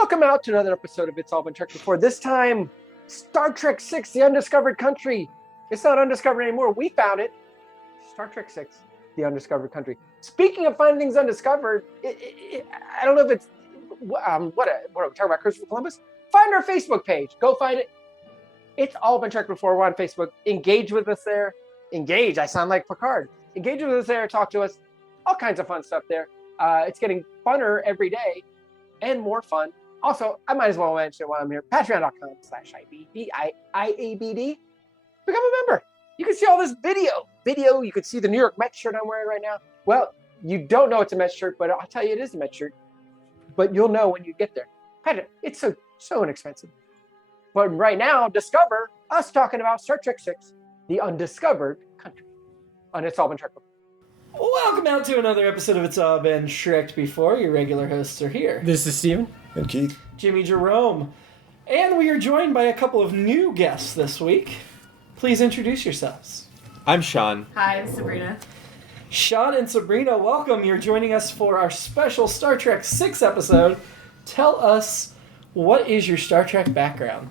Welcome out to another episode of It's All Been Checked Before. This time, Star Trek 6, The Undiscovered Country. It's not undiscovered anymore. We found it. Star Trek 6, The Undiscovered Country. Speaking of finding things undiscovered, I don't know if it's, what are we talking about, Christopher Columbus? Find our Facebook page. Go find it. It's All Been Checked Before. We're on Facebook. Engage with us there. Engage. I sound like Picard. Engage with us there. Talk to us. All kinds of fun stuff there. It's getting funner every day and more fun. Also, I might as well mention it while I'm here. Patreon.com/IABD. Become a member. You can see all this video. You can see the New York Mets shirt I'm wearing right now. Well, you don't know it's a Mets shirt, but I'll tell you it is a Mets shirt. But you'll know when you get there. Patreon, it's so inexpensive. But right now, discover us talking about Star Trek 6, The Undiscovered Country. On It's All Been Checked Before. Welcome out to another episode of It's All Been Shreked Before. Your regular hosts are here. This is Steven. And Keith. Jimmy-Jerome. And we are joined by a couple of new guests this week. Please introduce yourselves. I'm Sean. Hi, I'm Sabrina. Sean and Sabrina, welcome. You're joining us for our special Star Trek 6 episode. Tell us, what is your Star Trek background?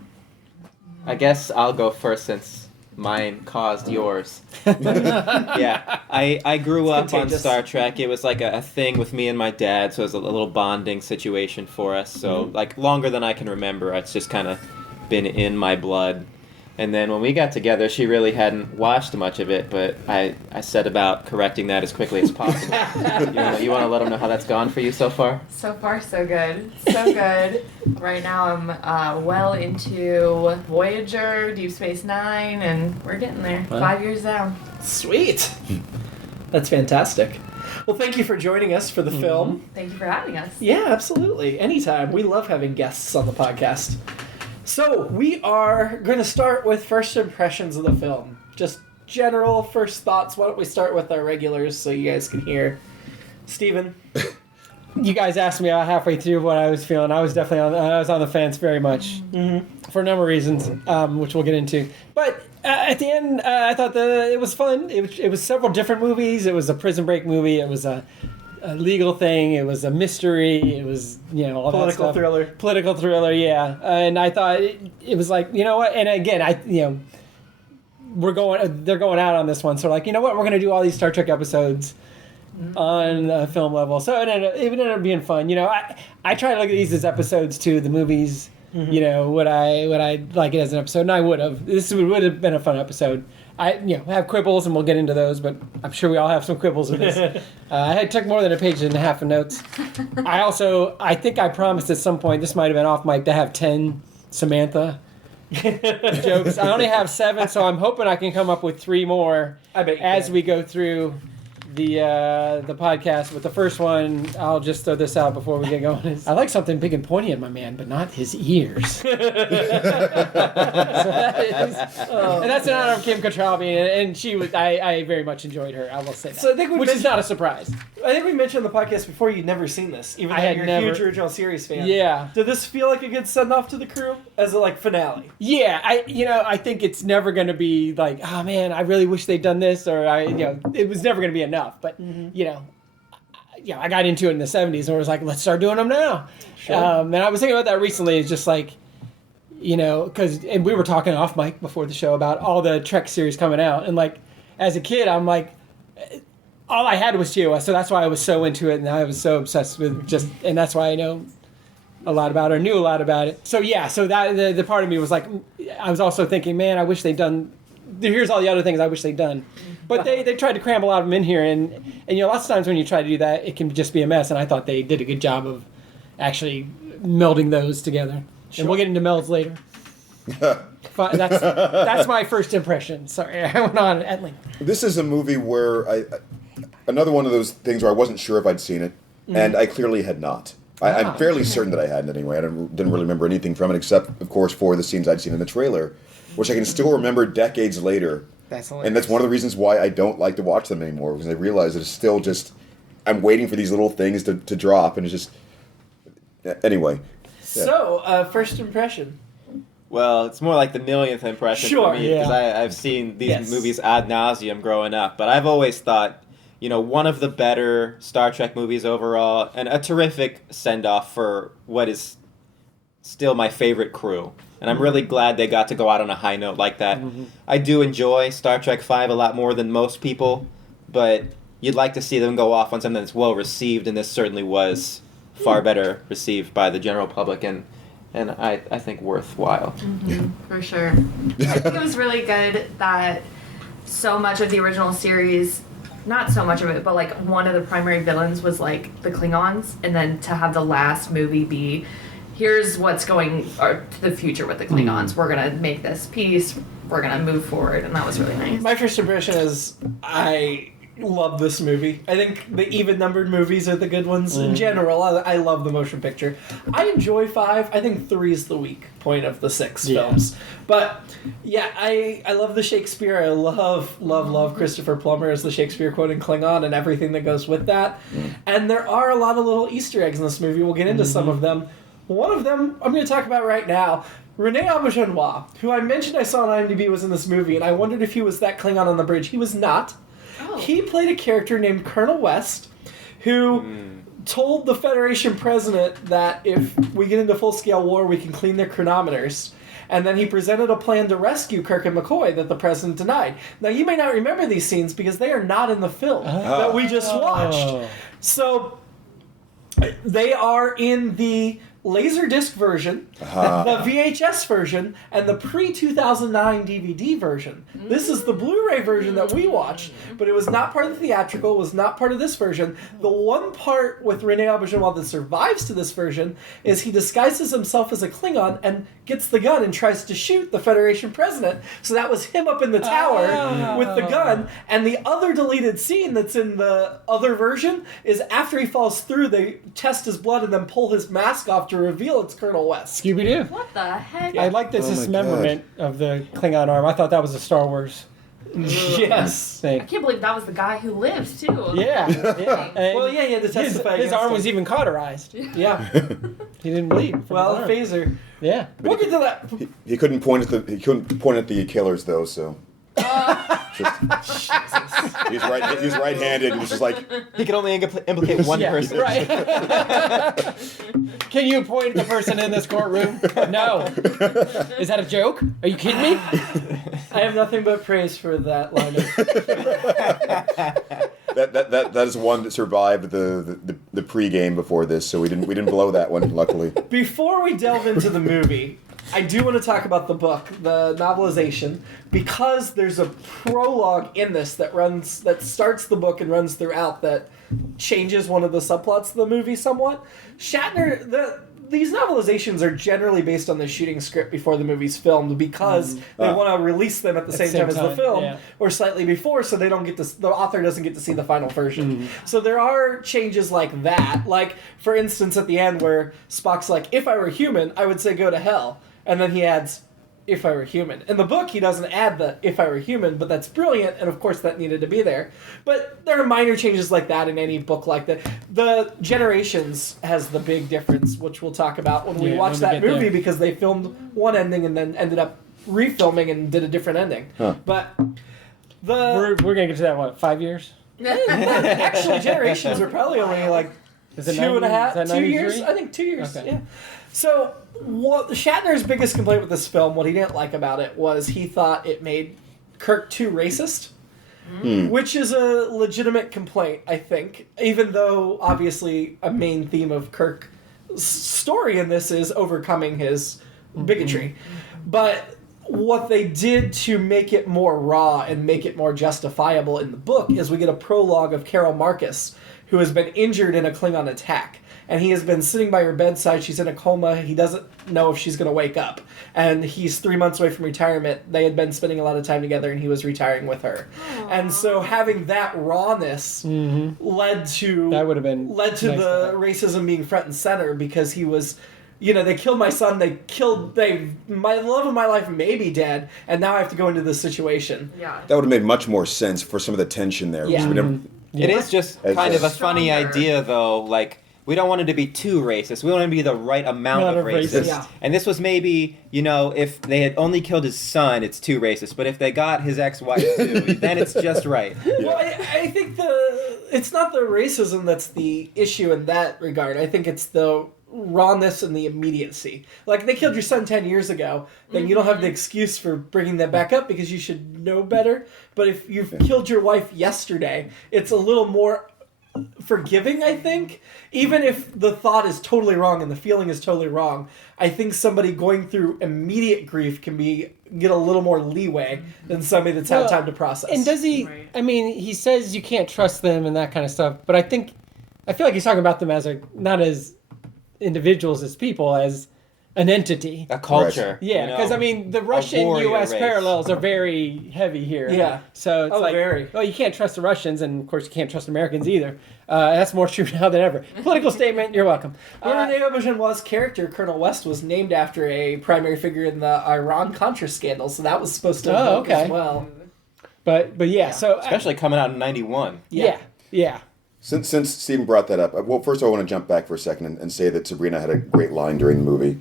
I guess I'll go first since mine caused yours. Yeah, I grew up on Star Trek. It was like a thing with me and my dad, so it was a little bonding situation for us. So like longer than I can remember, it's just kind of been in my blood. And then when we got together, she really hadn't watched much of it, but I set about correcting that as quickly as possible. You want to let them know how that's gone for you so far? So far, so good. So good. Right now, I'm well into Voyager, Deep Space Nine, and we're getting there. Wow. 5 years down. Sweet. That's fantastic. Well, thank you for joining us for the film. Thank you for having us. Yeah, absolutely. Anytime. We love having guests on the podcast. So, we are going to start with first impressions of the film. Just general first thoughts. Why don't we start with our regulars so you guys can hear. Steven? You guys asked me about halfway through what I was feeling. I was definitely on the fence very much for a number of reasons, which we'll get into. But at the end, I thought it was fun. It was several different movies. It was a prison break movie. It was a legal thing. It was a mystery. It was, all that stuff. Political thriller, yeah. And I thought it was like, you know what? And again, they're going out on this one. So like, you know what? We're going to do all these Star Trek episodes on a film level. So it ended up being fun. I try to look at these as episodes to the movies. Would I like it as an episode? And I would have. This would have been a fun episode. I have quibbles, and we'll get into those, but I'm sure we all have some quibbles with this. I took more than a page and a half of notes. I think I promised at some point, this might have been off mic, to have 10 Samantha jokes. I only have 7, so I'm hoping I can come up with 3 more as we go through the podcast. But the first one, I'll just throw this out before we get going. I like something big and pointy in my man, but not his ears. And that's an honor of Kim Cattrall, and she was. I very much enjoyed her. I will say that. So I think which is not a surprise. I think we mentioned on the podcast before you'd never seen this, even though you're a huge original series fan. Yeah. Did this feel like a good send off to the crew as a finale? Yeah, I think it's never going to be like, oh man, I really wish they'd done this, or it was never going to be enough. But I got into it in the 70s, and I was like, let's start doing them now. Sure. And I was thinking about that recently. It's just like, because we were talking off mic before the show about all the Trek series coming out, and like as a kid, I'm like, all I had was TOS, so that's why I was so into it, and I was so obsessed with and that's why I know a lot about it, or knew a lot about it. So yeah, so that the part of me was like, I was also thinking, man, I wish they'd done. Here's all the other things I wish they'd done. But they tried to cram a lot of them in here, and lots of times when you try to do that, it can just be a mess, and I thought they did a good job of actually melding those together. Sure. And we'll get into melds later. That's my first impression. Sorry, I went on at length. This is a movie where another one of those things where I wasn't sure if I'd seen it, and I clearly had not. I'm fairly certain that I hadn't anyway. I didn't really remember anything from it except, of course, for the scenes I'd seen in the trailer, which I can still remember decades later. And that's one of the reasons why I don't like to watch them anymore, because I realize that it's still just, I'm waiting for these little things to drop, and it's just, anyway. Yeah. So, first impression. Well, it's more like the millionth impression for me, because I've seen these movies ad nauseum growing up, but I've always thought, one of the better Star Trek movies overall, and a terrific send-off for what is still my favorite crew. And I'm really glad they got to go out on a high note like that. Mm-hmm. I do enjoy Star Trek V a lot more than most people, but you'd like to see them go off on something that's well received, and this certainly was far better received by the general public, and I think worthwhile. For sure. I think it was really good that so much of the original series, not so much of it, but like one of the primary villains was like the Klingons, and then to have the last movie be, here's what's going to the future with the Klingons. We're going to make this peace. We're going to move forward. And that was really nice. My first impression is I love this movie. I think the even-numbered movies are the good ones in general. I love the motion picture. I enjoy 5. I think 3 is the weak point of the 6 films. But, yeah, I love the Shakespeare. I love Christopher Plummer as the Shakespeare quoting Klingon and everything that goes with that. And there are a lot of little Easter eggs in this movie. We'll get into some of them. One of them I'm going to talk about right now. Rene Auberjonois, who I mentioned I saw on IMDb, was in this movie, and I wondered if he was that Klingon on the bridge. He was not. Oh. He played a character named Colonel West, who told the Federation president that if we get into full-scale war, we can clean their chronometers. And then he presented a plan to rescue Kirk and McCoy that the president denied. Now, you may not remember these scenes because they are not in the film that we just watched. So, they are in the Laserdisc version, the VHS version, and the pre-2009 DVD version. This is the Blu-ray version that we watched, but it was not part of the theatrical, was not part of this version. The one part with Rene Auberjonois that survives to this version is he disguises himself as a Klingon and gets the gun and tries to shoot the Federation president. So that was him up in the tower with the gun. And the other deleted scene that's in the other version is after he falls through, they test his blood and then pull his mask off to reveal it's Colonel West. Scooby-Doo. What the heck? I like this dismemberment of the Klingon arm. I thought that was a Star Wars Yes. thing. I can't believe that was the guy who lived, too. Yeah. And Well, yeah, he had to testify his against arm him. was even cauterized. Yeah. He didn't bleed. from Well, his arm. phaser. Yeah. We'll get to that. He couldn't point at the killers though, so. He's right-handed, and he's just like, He could only implicate one person. Right. Can you point the person in this courtroom? No. Is that a joke? Are you kidding me? I have nothing but praise for that line of... that is one that survived the pregame before this, so we didn't blow that one, luckily. Before we delve into the movie, I do want to talk about the book, the novelization, because there's a prologue in this that starts the book and runs throughout that changes one of the subplots of the movie somewhat. These novelizations are generally based on the shooting script before the movie's filmed because they want to release them at the same time as the film or slightly before, so the author doesn't get to see the final version. So there are changes like that. Like, for instance, at the end where Spock's like, if I were human, I would say go to hell. And then he adds, if I were human. In the book, he doesn't add the if I were human, but that's brilliant, and of course that needed to be there. But there are minor changes like that in any book like that. The Generations has the big difference, which we'll talk about when we watch that movie, because they filmed one ending and then ended up refilming and did a different ending. But We're going to get to that, what, 5 years? actually, Generations are probably only like Is it 2.5, 2 years? 93? I think 2 years, Okay. yeah. So, Shatner's biggest complaint with this film, what he didn't like about it, was he thought it made Kirk too racist, which is a legitimate complaint, I think, even though, obviously, a main theme of Kirk's story in this is overcoming his bigotry. But what they did to make it more raw and make it more justifiable in the book is we get a prologue of Carol Marcus, who has been injured in a Klingon attack. And he has been sitting by her bedside. She's in a coma. He doesn't know if she's going to wake up. And he's 3 months away from retirement. They had been spending a lot of time together, and he was retiring with her. Aww. And so having that rawness led to That would have been nice the racism being front and center, because he was, they killed my son. My love of my life may be dead, and now I have to go into this situation. Yeah. That would have made much more sense for some of the tension there. Yeah. It is just kind of a funny idea, though. Like, we don't want it to be too racist. We want it to be the right amount of racist. Yeah. And this was maybe, if they had only killed his son, it's too racist. But if they got his ex-wife too, then it's just right. Well, I think it's not the racism that's the issue in that regard. I think it's the rawness and the immediacy. Like, they killed your son 10 years ago, then you don't have the excuse for bringing that back up because you should know better. But if you've killed your wife yesterday, it's a little more forgiving, I think. Even if the thought is totally wrong and the feeling is totally wrong, I think somebody going through immediate grief can get a little more leeway than somebody that's had time to process. And does he... Right. I mean, he says you can't trust them and that kind of stuff, but I feel like he's talking about them as not as individuals, as people, as an entity. A culture. Yeah, because, I mean, the Russian-U.S. parallels are very heavy here. Yeah. So it's very. Well, you can't trust the Russians, and, of course, you can't trust Americans either. That's more true now than ever. Political statement, you're welcome. Nimoy's character, Colonel West, was named after a primary figure in the Iran-Contra scandal, so that was supposed to evoke as well. But yeah, so... Especially coming out in 91. Yeah. Since Stephen brought that up, well, first I want to jump back for a second and say that Sabrina had a great line during the movie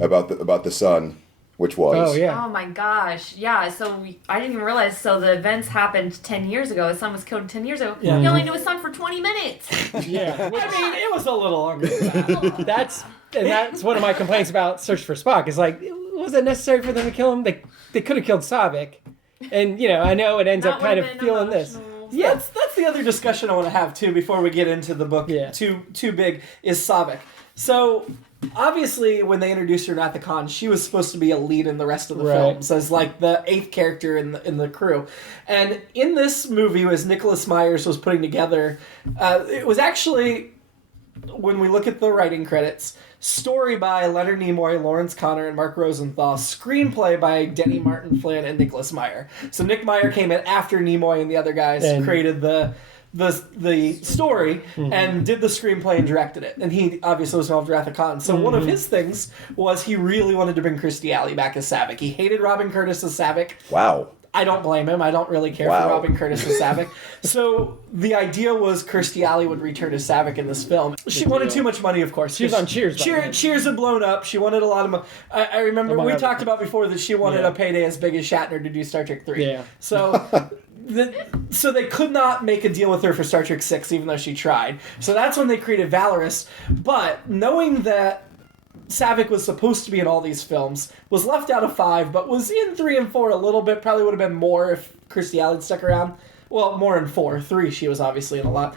about the son, which was... Oh, yeah. Oh my gosh. Yeah, so I didn't even realize. So the events happened 10 years ago. His son was killed 10 years ago. Yeah. He only knew his son for 20 minutes. Yeah. I mean, it was a little longer than that. That's one of my complaints about Search for Spock. Is like, was it necessary for them to kill him? They could have killed Saavik. And, I know it ends up kind of feeling this. Yeah, that's the other discussion I want to have too before we get into the book. Yeah. Too big is Saavik. So obviously, when they introduced her at the con, she was supposed to be a lead in the rest of the films as like the 8th character in the crew. And in this movie, as Nicholas Myers was putting together, it was actually, when we look at the writing credits, story by Leonard Nimoy, Lawrence Connor, and Mark Rosenthal. Screenplay by Denny Martin Flynn and Nicholas Meyer. So Nick Meyer came in after Nimoy and the other guys created the story and did the screenplay and directed it. And he obviously was involved with Wrath of Khan. So one of his things was he really wanted to bring Kirstie Alley back as Saavik. He hated Robin Curtis as Saavik. Wow. I don't blame him. I don't really care for Robin Curtis as Saavik. So the idea was Kirstie Alley would return as Saavik in this film. She wanted too much money, of course. She was on Cheers. Cheers had blown up. She wanted a lot of money. I remember we talked about before that she wanted a payday as big as Shatner to do Star Trek 3. Yeah. So... So they could not make a deal with her for Star Trek 6, even though she tried. So that's when they created Valeris. But knowing that Saavik was supposed to be in all these films, was left out of 5, but was in 3 and 4 a little bit. Probably would have been more if Kirstie Alley stuck around. Well, more in 4. 3, she was obviously in a lot.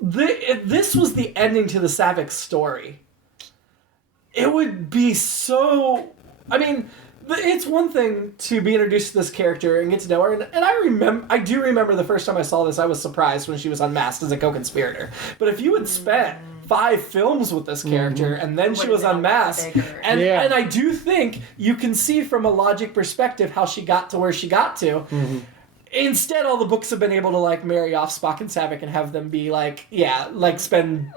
This was the ending to the Saavik story. It would be so... I mean... It's one thing to be introduced to this character and get to know her, and I do remember the first time I saw this, I was surprised when she was unmasked as a co-conspirator. But if you had spent 5 films with this character and then she was unmasked, and I do think you can see from a logic perspective how she got to where she got to. Instead, all the books have been able to like marry off Spock and Saavik and have them be spend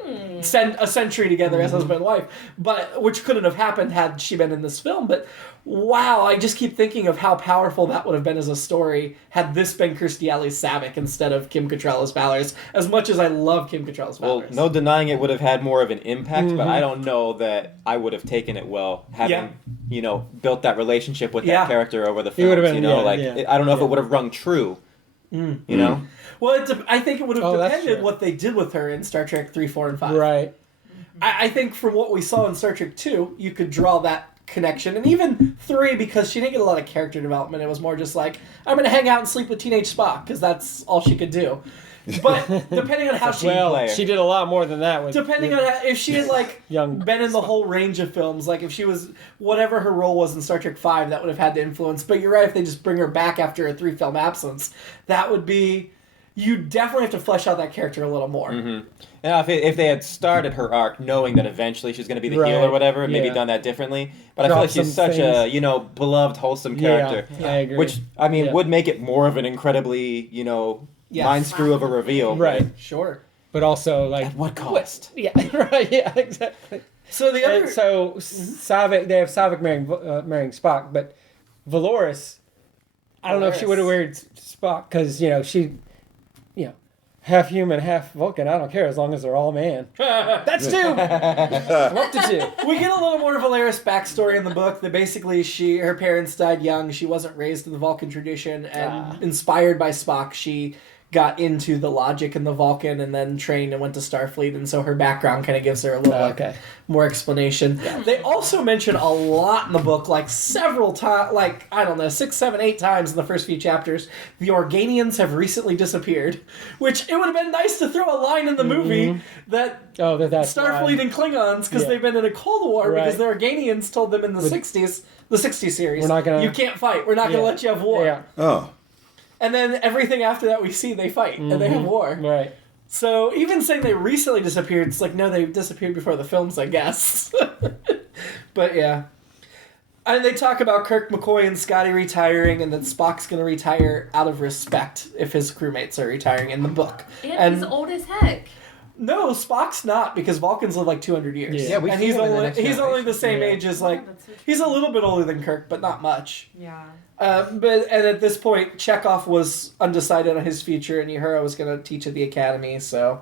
a century together as husband and wife, but which couldn't have happened had she been in this film. But wow, I just keep thinking of how powerful that would have been as a story had this been Kirstie Alley's Saavik instead of Kim Cattrall's Valeris. As much as I love Kim Cattrall's Valeris. Well, no denying it would have had more of an impact, but I don't know that I would have taken it well, having built that relationship with that character over the films. I don't know if it would have rung true. You know? Well, I think it would have depended what they did with her in Star Trek 3, 4, and 5. Right. I think from what we saw in Star Trek 2, you could draw that connection. And even 3, because she didn't get a lot of character development. It was more just like, I'm going to hang out and sleep with teenage Spock, because that's all she could do. But depending on how she did a lot more than that. Depending on if she had been in the whole range of films, like if she was whatever her role was in Star Trek 5, that would have had the influence. But you're right, if they just bring her back after a 3-film absence, that would be... You definitely have to flesh out that character a little more. Now, if they had started her arc knowing that eventually she's going to be the heel or whatever, maybe done that differently. But I feel like she's such a beloved, wholesome character, I agree. which would make it more of an incredibly mind screw of a reveal. Right, sure. But also at what cost? Yeah, right. Yeah, exactly. So the other Saavik, they have Saavik marrying Spock, but Valeris, I don't know if she would have married Spock because she. Half human, half Vulcan. I don't care as long as they're all man. That's 2. I'm up to 2. We get a little more Valeris backstory in the book. That basically her parents died young. She wasn't raised in the Vulcan tradition, and inspired by Spock, she got into the logic and the Vulcan and then trained and went to Starfleet, and so her background kind of gives her a little more explanation. Yeah. They also mention a lot in the book, like several times, like, I don't know, 6, 7, 8 times in the first few chapters, the Organians have recently disappeared, which it would have been nice to throw a line in the movie that Starfleet and Klingons, because they've been in a Cold War, because the Organians told them in the 60s, the 60s series, you can't fight, we're not going to let you have war. Yeah. Oh. And then everything after that we see, they fight, and they have war. Right. So even saying they recently disappeared, it's like, no, they disappeared before the films, I guess. But yeah. And they talk about Kirk, McCoy, and Scotty retiring, and that Spock's going to retire out of respect if his crewmates are retiring in the book. And he's old as heck. No, Spock's not, because Vulcans live like 200 years. Yeah, and he's only the same age as, like, he's a little bit older than Kirk, but not much. Yeah. And at this point, Chekhov was undecided on his future, and Uhura was going to teach at the academy, so...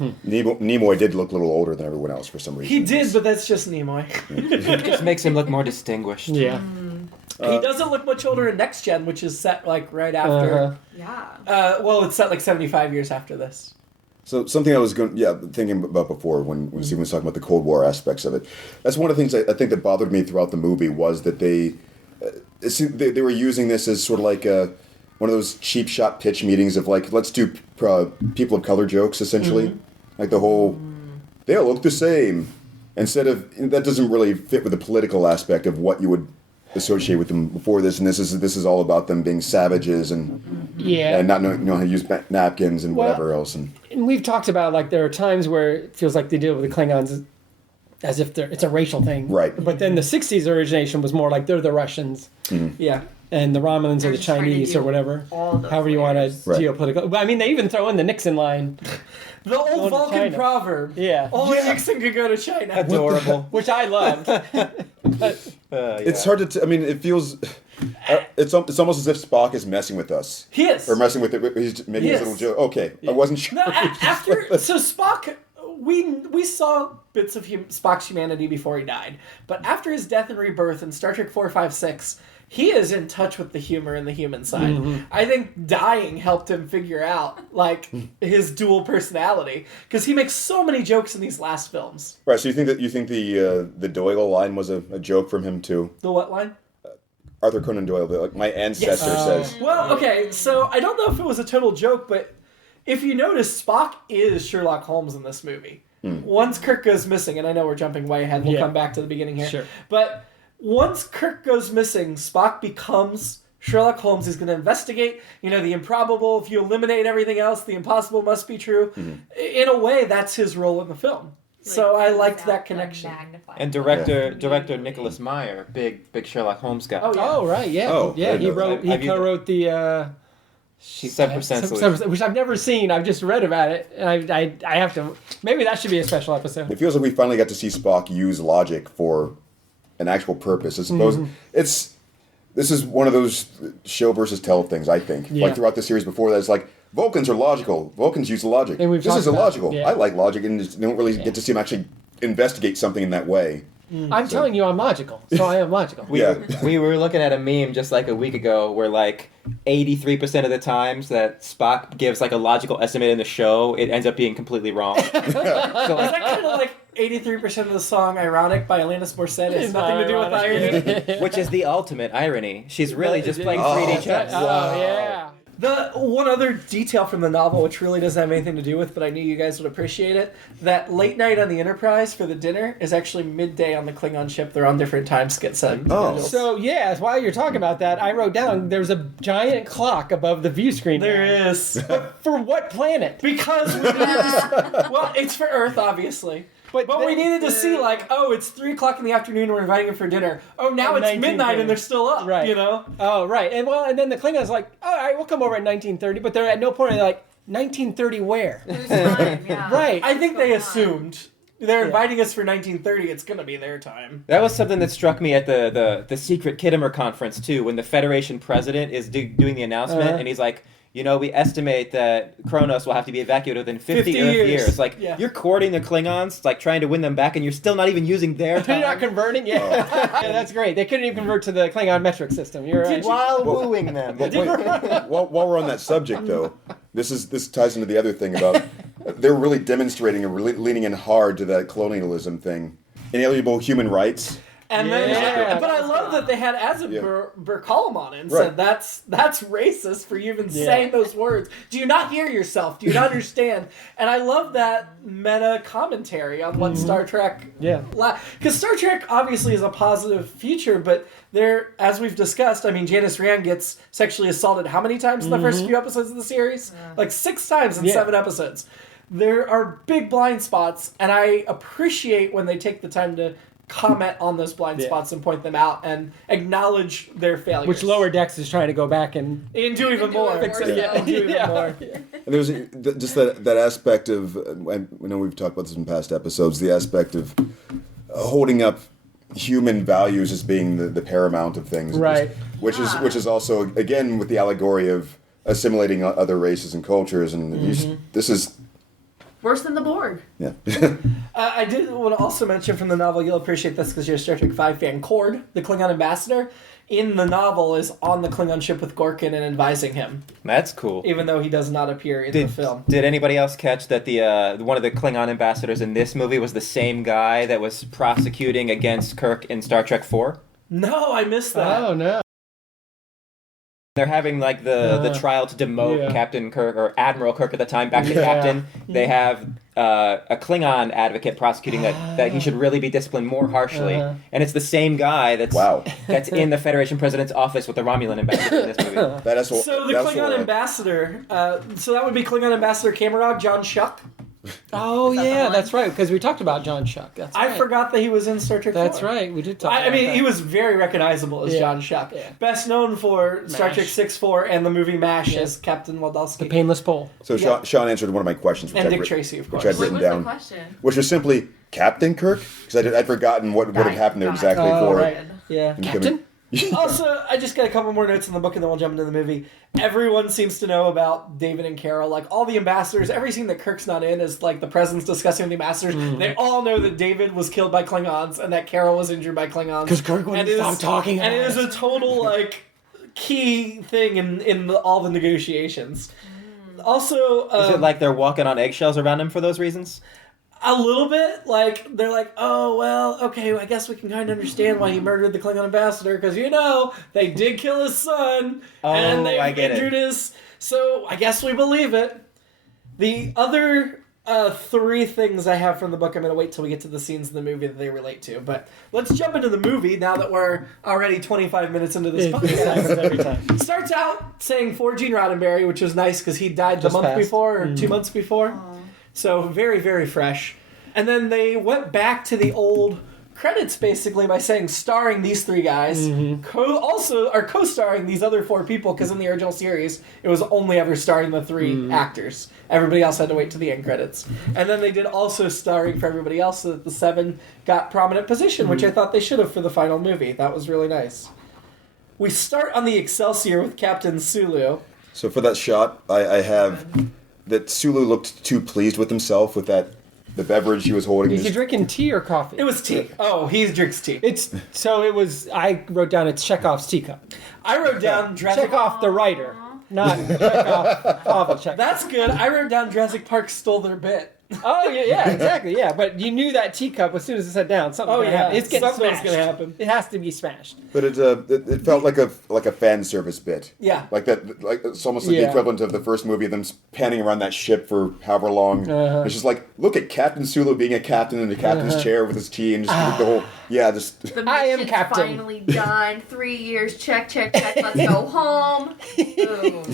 Nimoy did look a little older than everyone else for some reason. He did, but that's just Nimoy. It just makes him look more distinguished. Yeah. He doesn't look much older in Next Gen, which is set, like, right after... Yeah. Well, it's set, like, 75 years after this. So something I was thinking about before when Stephen was talking about the Cold War aspects of it. That's one of the things I think that bothered me throughout the movie was that they were using this as sort of like one of those cheap shot pitch meetings of like, let's do people of color jokes, essentially. Like the whole, they all look the same. Instead of, that doesn't really fit with the political aspect of what you would associate with them before this, and this is all about them being savages and not knowing how to use napkins and whatever else. And we've talked about, like, there are times where it feels like they deal with the Klingons as if it's a racial thing, right? But then the '60s origination was more like they're the Russians, yeah, and the Romulans are the Chinese or whatever. However you want to geopolitical. But I mean, they even throw in the Nixon line. The old Vulcan proverb. Yeah. Only Nixon could go to China. Adorable. Which I loved. It's hard to... I mean, it feels... It's almost as if Spock is messing with us. He is. Or messing with it. He's making his little joke. Okay, I wasn't sure. No, so Spock... We saw bits of Spock's humanity before he died. But after his death and rebirth in Star Trek 4, 5, 6... he is in touch with the humor and the human side. I think dying helped him figure out, like, his dual personality, because he makes so many jokes in these last films. Right. So you think the Doyle line was a joke from him too? The what line? Arthur Conan Doyle, like my ancestor says. Well, okay. So I don't know if it was a total joke, but if you notice, Spock is Sherlock Holmes in this movie. Once Kirk goes missing, and I know we're jumping way ahead. We'll come back to the beginning here. Sure. But once Kirk goes missing, Spock becomes Sherlock Holmes. He's going to investigate, the improbable. If you eliminate everything else, the impossible must be true. In a way, that's his role in the film. So I liked that connection. And director Nicholas Meyer, big Sherlock Holmes guy. Oh, yeah. Oh, right, yeah. Oh, yeah, he co-wrote the... 7% Salute. Which I've never seen. I've just read about it. And I have to... Maybe that should be a special episode. It feels like we finally got to see Spock use logic for an actual purpose. I suppose this is one of those show versus tell things, I think. Yeah. Like throughout the series before that, it's like, Vulcans are logical. Vulcans use logic. And This is illogical. Yeah. I like logic and just don't really get to see him actually investigate something in that way. I'm telling you I'm logical, so I am logical. We were looking at a meme just like a week ago where like 83% of the times that Spock gives like a logical estimate in the show, it ends up being completely wrong. So, Is that kind of like 83% of the song "Ironic" by Alanis Morissette? It has nothing to do with irony. which is the ultimate irony. She's really just playing 3D chess. Oh, yeah. The one other detail from the novel, which really doesn't have anything to do with, but I knew you guys would appreciate it, that late night on the Enterprise for the dinner is actually midday on the Klingon ship. They're on different time schedules. So, yeah, while you're talking about that, I wrote down there's a giant clock above the view screen. There is. For what planet? Because we needed to, well, it's for Earth, obviously. But we needed to see, like, it's 3 o'clock in the afternoon, we're inviting them for dinner. Oh, now it's midnight and they're still up, right. Oh, right. And then the Klingons like, all right, we'll come over at 1930, but they're at no point like, 1930 where? There's time, yeah. Right. I think they assumed. They're inviting us for 1930, it's going to be their time. That was something that struck me at the secret Kittimer conference, too, when the Federation president is doing the announcement, and he's like, we estimate that Kronos will have to be evacuated within 50 Earth years. Like, you're courting the Klingons, like trying to win them back, and you're still not even using their time. You're not converting? Yeah. Yeah, that's great. They couldn't even convert to the Klingon metric system. You're right. While wooing them. While we're on that subject, though, This ties into the other thing about they're really demonstrating and really leaning in hard to that colonialism thing, inalienable human rights. And then, but I love that they had Burkalam on it and said that's racist for you even saying those words. Do you not hear yourself? Do you not understand? And I love that meta commentary on what Star Trek. Because Star Trek obviously is a positive future, but there, as we've discussed, I mean, Janice Rand gets sexually assaulted how many times in the first few episodes of the series? Like 6 times in 7 episodes. There are big blind spots, and I appreciate when they take the time to comment on those blind spots and point them out and acknowledge their failures. Which Lower Decks is trying to go back and do even more. And there's just that aspect of, I know we've talked about this in past episodes, the aspect of holding up human values as being the paramount of things. Right. Which is also, again, with the allegory of assimilating other races and cultures, and this is... Worse than the Borg. Yeah. I did want to also mention from the novel, you'll appreciate this because you're a Star Trek 5 fan, Cord, the Klingon ambassador, in the novel is on the Klingon ship with Gorkin and advising him. That's cool. Even though he does not appear in the film. Did anybody else catch that the one of the Klingon ambassadors in this movie was the same guy that was prosecuting against Kirk in Star Trek 4? No, I missed that. Oh, no. They're having like the trial to demote Captain Kirk or Admiral Kirk at the time back to captain. They have a Klingon advocate prosecuting that he should really be disciplined more harshly, and it's the same guy that's in the Federation president's office with the Romulan ambassador in this movie. So the Klingon ambassador, so that would be Klingon ambassador Camerog, John Shuck. Oh yeah, that's right. Because we talked about John Shuck. That's right. I forgot that he was in Star Trek 4. That's right. We did talk. I mean, he was very recognizable as John Shuck. Yeah. Best known for Star Trek 6-4 and the movie MASH as Captain Waldowski. The Painless Pole. So Sean answered one of my questions, which and Dick Tracy, of course. Which I'd written down, the question? Which was simply Captain Kirk, because I'd forgotten what had happened there exactly for it. Yeah, Captain. Also, I just got a couple more notes in the book and then we'll jump into the movie. Everyone seems to know about David and Carol. Like, all the ambassadors, every scene that Kirk's not in is like the president's discussing with the ambassadors. They all know that David was killed by Klingons and that Carol was injured by Klingons. Because Kirk wouldn't stop talking about it. And it is a total, like, key thing in all the negotiations. Also... is it like they're walking on eggshells around him for those reasons? A little bit. Like, they're like, oh, well, okay, I guess we can kind of understand why he murdered the Klingon ambassador, because, they did kill his son, and they injured his... So, I guess we believe it. The other 3 things I have from the book, I'm going to wait till we get to the scenes in the movie that they relate to, but let's jump into the movie now that we're already 25 minutes into this podcast. Every time. Starts out saying for Gene Roddenberry, which was nice, because he died the month before, or 2 months before. Aww. So very, very fresh. And then they went back to the old credits, basically, by saying starring these 3 guys. Also are co-starring these other 4 people, because in the original series, it was only ever starring the 3 actors. Everybody else had to wait to the end credits. And then they did also starring for everybody else, so that the 7 got prominent position, which I thought they should have for the final movie. That was really nice. We start on the Excelsior with Captain Sulu. So for that shot, I have... that Sulu looked too pleased with himself with the beverage he was holding. Is he drinking tea or coffee? It was tea. Oh, he drinks tea. I wrote down it's Chekhov's teacup. I wrote down Chekhov the writer, not Chekhov. Pavel Chekhov. That's good. I wrote down Jurassic Park stole their bit. Oh yeah, exactly. Yeah, but you knew that teacup as soon as it sat down. Something's gonna happen. It's getting Something's smashed. gonna happen. It has to be smashed. But it felt like a fan service bit. Yeah. Like that. Like it's almost like the equivalent of the first movie of them panning around that ship for however long. It's just like, look at Captain Sulu being a captain in the captain's chair with his tea and just the whole The I am captain. Finally done. 3 years. Check. Let's go home. Boom.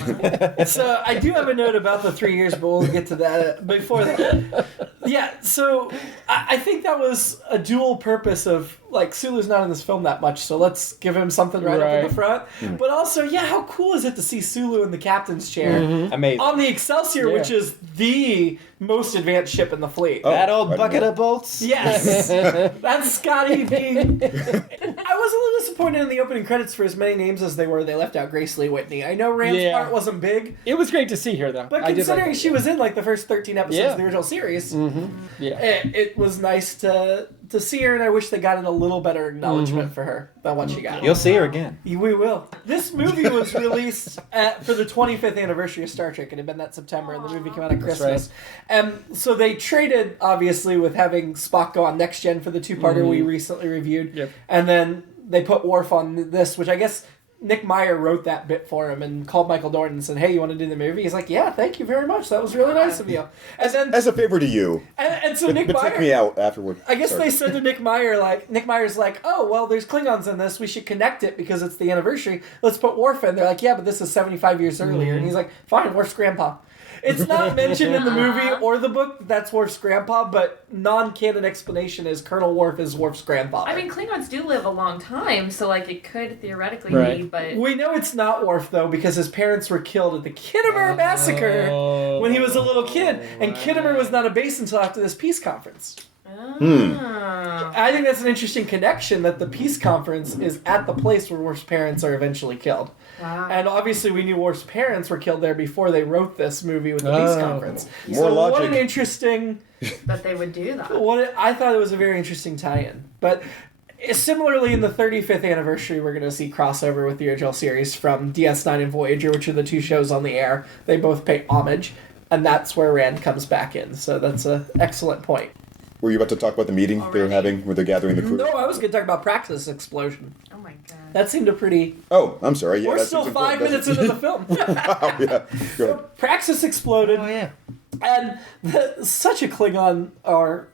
So I do have a note about the 3 years, but we'll get to that before that. Yeah, so I think that was a dual purpose of, like, Sulu's not in this film that much, so let's give him something right up in the front. But also, how cool is it to see Sulu in the captain's chair? Amazing. On the Excelsior, which is the most advanced ship in the fleet. That old bucket of bolts? Yes. That's Scotty being... I was a little disappointed in the opening credits for as many names as they were. They left out Grace Lee Whitney. I know Rand's part wasn't big. It was great to see her, though. But considering she was in, like, the first 13 episodes of the original series, it was nice to to see her, and I wish they got a little better acknowledgement for her than what she got. You'll see her again. We will. This movie was released for the 25th anniversary of Star Trek. It had been that September, and the movie came out at Christmas. And so they traded, obviously, with having Spock go on Next Gen for the two-parter we recently reviewed. Yep. And then they put Worf on this, which I guess Nick Meyer wrote that bit for him and called Michael Dorn and said, hey, you want to do the movie? He's like, yeah, thank you very much. That was really nice of you. And then, As a favor to you. and so Nick But Meyer... take me out afterward. I guess Sorry. they said to Nick Meyer, Nick Meyer's like, oh, well, there's Klingons in this. We should connect it because it's the anniversary. Let's put Worf in. They're like, yeah, but this is 75 years earlier. And he's like, fine, Worf's grandpa. It's not mentioned in the movie or the book that that's Worf's grandpa, but non-canon explanation is Colonel Worf is Worf's grandfather. I mean, Klingons do live a long time, so it could theoretically be, but we know it's not Worf though because his parents were killed at the Kittimer massacre when he was a little kid, and Kittimer was not a base until after this peace conference. I think that's an interesting connection that the peace conference is at the place where Worf's parents are eventually killed. Wow. And obviously we knew Worf's parents were killed there before they wrote this movie with the peace conference. More logic. What an interesting... that they would do that. I thought it was a very interesting tie-in. But similarly, in the 35th anniversary, we're going to see crossover with the original series from DS9 and Voyager, which are the two shows on the air. They both pay homage, and that's where Rand comes back in. So that's an excellent point. Were you about to talk about the meeting they were having where they're gathering the crew? No, I was going to talk about Praxis Explosion. Oh my god. That seemed a pretty... Oh, I'm sorry. Yeah, We're that still seems 5 important, minutes into the film. Oh, yeah. Go ahead. Praxis exploded. Oh, yeah. And such a Klingon or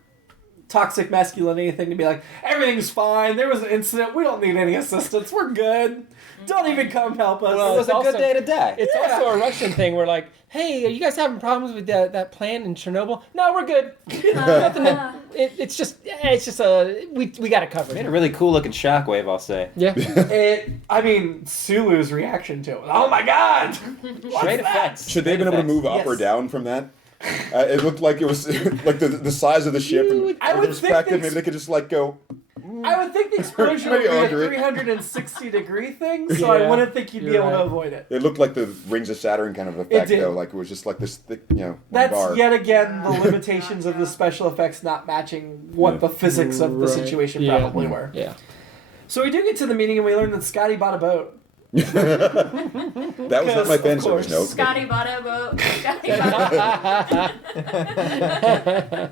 toxic masculinity thing to be like, everything's fine, there was an incident, we don't need any assistance, we're good. Don't even come help us. Well, It was a good day to die. It's also a Russian thing where hey, are you guys having problems with that plant in Chernobyl? No, we're good. Nothing. It's just we got it covered. They had a really cool looking shockwave, I'll say. Yeah. Sulu's reaction to it. Oh my god! Great effects. Should they have been able to move up or Yes. down from that? It looked like it was like the size of the ship. And I would think maybe they could just go. I would think the explosion would Maybe be a under it. 360-degree thing, so I wouldn't think you'd be able to avoid it. It looked like the Rings of Saturn kind of effect, did. though. Like it was just like this thick, one That's bar. yet again the limitations of the special effects not matching what the physics of the situation probably were. Yeah. So we do get to the meeting and we learn that Scotty bought a boat. That was not my fan Of service course. note. Scotty bought a boat. Scotty bought a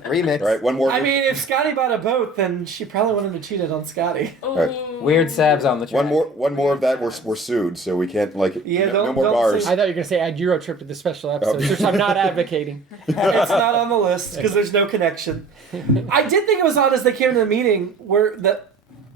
Remix. All right, one more. I mean, if Scotty bought a boat, then she probably wouldn't have cheated on Scotty. boat. Alright. Weird sabs on the track. one more of that. We're sued, so we can't Yeah, no don't- more don't bars. say- I thought you were going to say add Euro trip to the special episodes, which I'm not advocating. It's not on the list because there's no connection. I did think it was odd as they came to the meeting where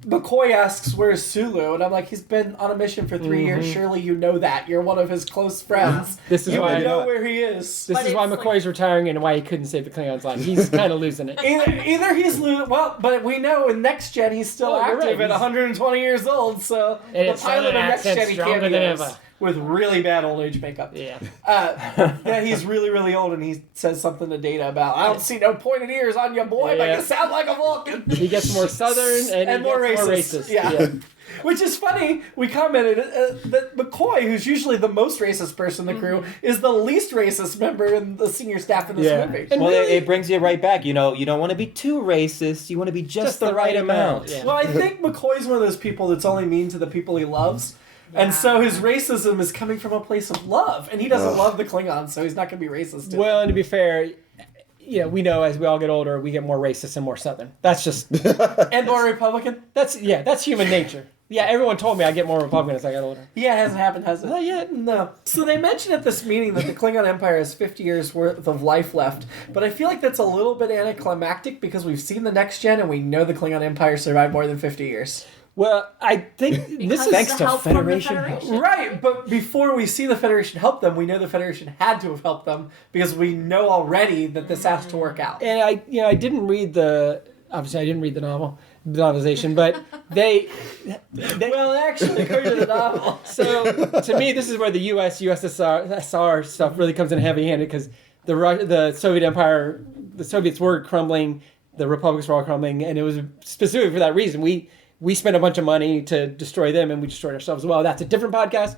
McCoy asks, where's Sulu? And I'm like, he's been on a mission for 3 years. Surely you know that. You're one of his close friends. This is You why would know where he is. This But is why it's McCoy's retiring and why he couldn't save the Klingons' life. He's kind of losing it. Either he's but we know in Next Gen he's still Oh, you're active right. at 120 years old, so And the it's pilot of Southern Next accent Gen he stronger can't than use ever. with really bad old age makeup. Yeah. Yeah, he's really, really old, and he says something to Data about, I don't see no pointed ears on you, boy, but Yeah. you sound like a Vulcan. He gets more Southern and, he more gets racist. more racist. Yeah. Which is funny, we commented that McCoy, who's usually the most racist person in the crew, is the least racist member in the senior staff in this movie. And Well, really- it brings you right back. You don't want to be too racist. You want to be just the right amount. Yeah. Well, I think McCoy's one of those people that's only mean to the people he loves. And so his racism is coming from a place of love. And he doesn't love the Klingons, so he's not going to be racist to Well, them. and to be fair, we know as we all get older, we get more racist and more Southern. That's just And more Republican? that's human nature. Yeah, everyone told me I get more Republican as I got older. Yeah, it hasn't happened, has it? Not yet. No. So they mentioned at this meeting that the Klingon Empire has 50 years worth of life left, but I feel like that's a little bit anticlimactic because we've seen the Next Gen and we know the Klingon Empire survived more than 50 years. Well, I think this Because is Thanks the to help from the Federation. Right, but before we see the Federation help them, we know the Federation had to have helped them because we know already that this has to work out. and I didn't read the novelization, but they Well, actually, according to the novel. So to me, this is where the USSR stuff really comes in heavy-handed because the Soviet Empire, the Soviets were crumbling, the republics were all crumbling, and it was specifically for that reason. We spent a bunch of money to destroy them, and we destroyed ourselves. Well, that's a different podcast,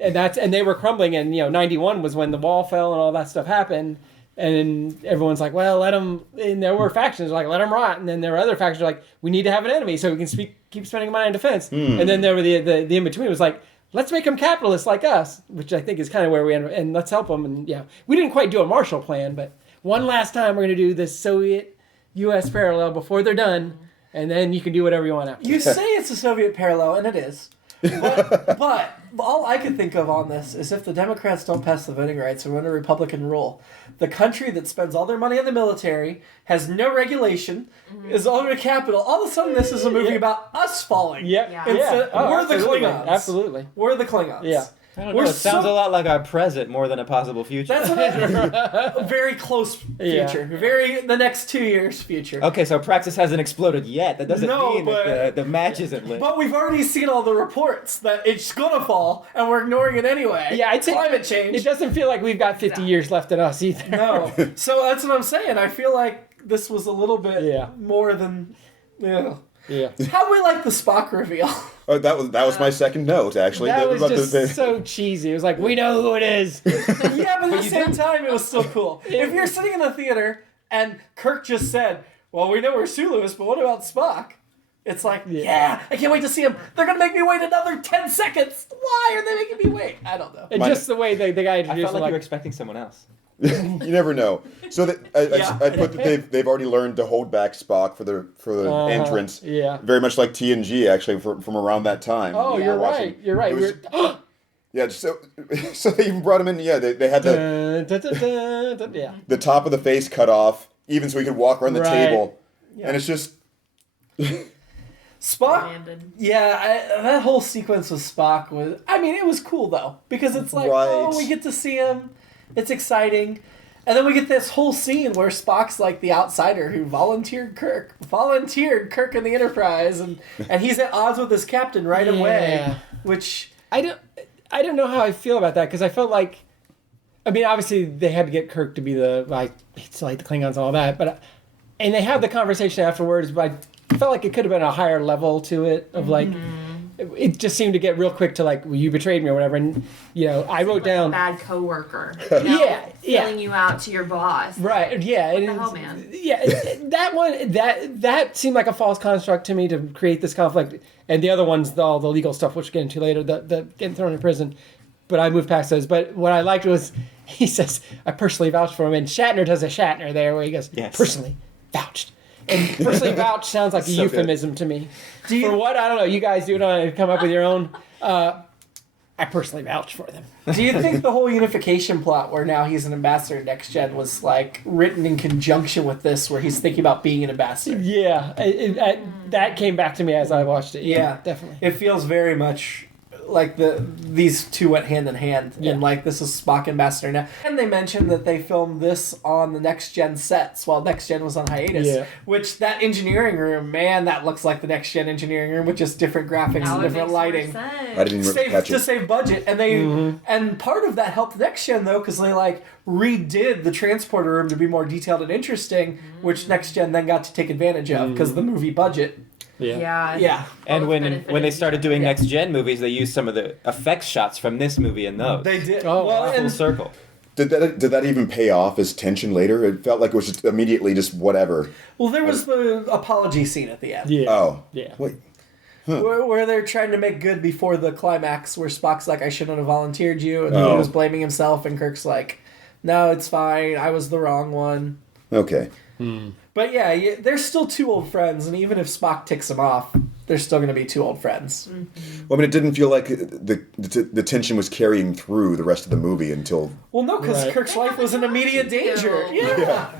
and they were crumbling, and 91 was when the wall fell and all that stuff happened. And everyone's like, well, let them. And there were factions like, let them rot. And then there were other factions like, we need to have an enemy so we can keep spending money on defense. And then there were the in between was like, let's make them capitalists like us, which I think is kind of where we end. And let's help them. And yeah, we didn't quite do a Marshall Plan, but one last time we're going to do this Soviet-U.S. parallel before they're done, and then you can do whatever you want after. You say it's a Soviet parallel, and it is. But all I could think of on this is if the Democrats don't pass the voting rights and run a Republican rule, the country that spends all their money on the military, has no regulation, is all in a capital. All of a sudden, this is a movie about us falling. Yep. Yeah. We're the Klingons. Absolutely. We're the Klingons. Yeah. I don't know. It sounds a lot like our present more than a possible future. That's a very close future. The next 2 years future. Okay, so Praxis hasn't exploded yet. That doesn't mean but, that the match isn't lit. But we've already seen all the reports that it's gonna fall, and we're ignoring it anyway. Yeah, I'd say climate change. It doesn't feel like we've got 50 years left in us either. No. So that's what I'm saying. I feel like this was a little bit more than. Yeah. How do we like the Spock reveal? Oh, that was my second note, actually. That was just so cheesy. It was like, we know who it is. Yeah, but at the same time, it was still cool. If you're sitting in the theater and Kirk just said, well, we know where Sulu is, but what about Spock? It's like, I can't wait to see him. They're going to make me wait another 10 seconds. Why are they making me wait? I don't know. And just the way the guy I introduced felt like him, you were expecting someone else. You never know. So I put that they've already learned to hold back Spock for the entrance. Yeah. Very much like TNG, actually, from around that time. Oh, you're right. You're right. It was, yeah, so they even brought him in. Yeah, they had the top of the face cut off, even so he could walk around the table. Yeah. And it's just Spock. That whole sequence with Spock was. I mean, it was cool though because it's like, oh, we get to see him. It's exciting. And then we get this whole scene where Spock's like the outsider who volunteered Kirk in the Enterprise, and he's at odds with his captain right away. Which I don't know how I feel about that because I felt like, I mean, obviously they had to get Kirk to be the like the Klingons and all that, and they have the conversation afterwards. But I felt like it could have been a higher level to it of like. It just seemed to get real quick to like, well, you betrayed me or whatever, and I wrote down a bad coworker. Filling you out to your boss. Right? Yeah. What the hell, man? Yeah. That one that seemed like a false construct to me to create this conflict, and the other one's all the legal stuff, which we'll get into later, the getting thrown in prison. But I moved past those. But what I liked was he says, "I personally vouched for him," and Shatner does a Shatner there where he goes, "Personally vouched." And personally vouch sounds like a euphemism to me. For what? I don't know. You guys do it. Come up with your own. I personally vouch for them. Do you think the whole unification plot where now he's an ambassador Next Gen was like written in conjunction with this where he's thinking about being an ambassador? Yeah. That came back to me as I watched it. Yeah, definitely. It feels very much like these two went hand in hand, and like this is Spock Ambassador now. And they mentioned that they filmed this on the Next Gen sets while Next Gen was on hiatus. Which that engineering room, man, that looks like the Next Gen engineering room with just different graphics and different lighting. I didn't even catch it. To save budget, and they and part of that helped Next Gen though because they like redid the transporter room to be more detailed and interesting, which Next Gen then got to take advantage of because the movie budget. Yeah. And when they started doing next gen movies, they used some of the effects shots from this movie in those. They did. Full circle. Did that even pay off as tension later? It felt like it was just immediately just whatever. Well, there was the apology scene at the end. Yeah. Oh. Yeah. Wait. Where they're trying to make good before the climax, where Spock's like, "I shouldn't have volunteered you," and he was blaming himself, and Kirk's like, "No, it's fine. I was the wrong one." Okay. But yeah, they're still two old friends, and even if Spock ticks them off, they're still going to be two old friends. Well, I mean, it didn't feel like the tension was carrying through the rest of the movie until... Well, no, because Kirk's life was in immediate danger. Yeah,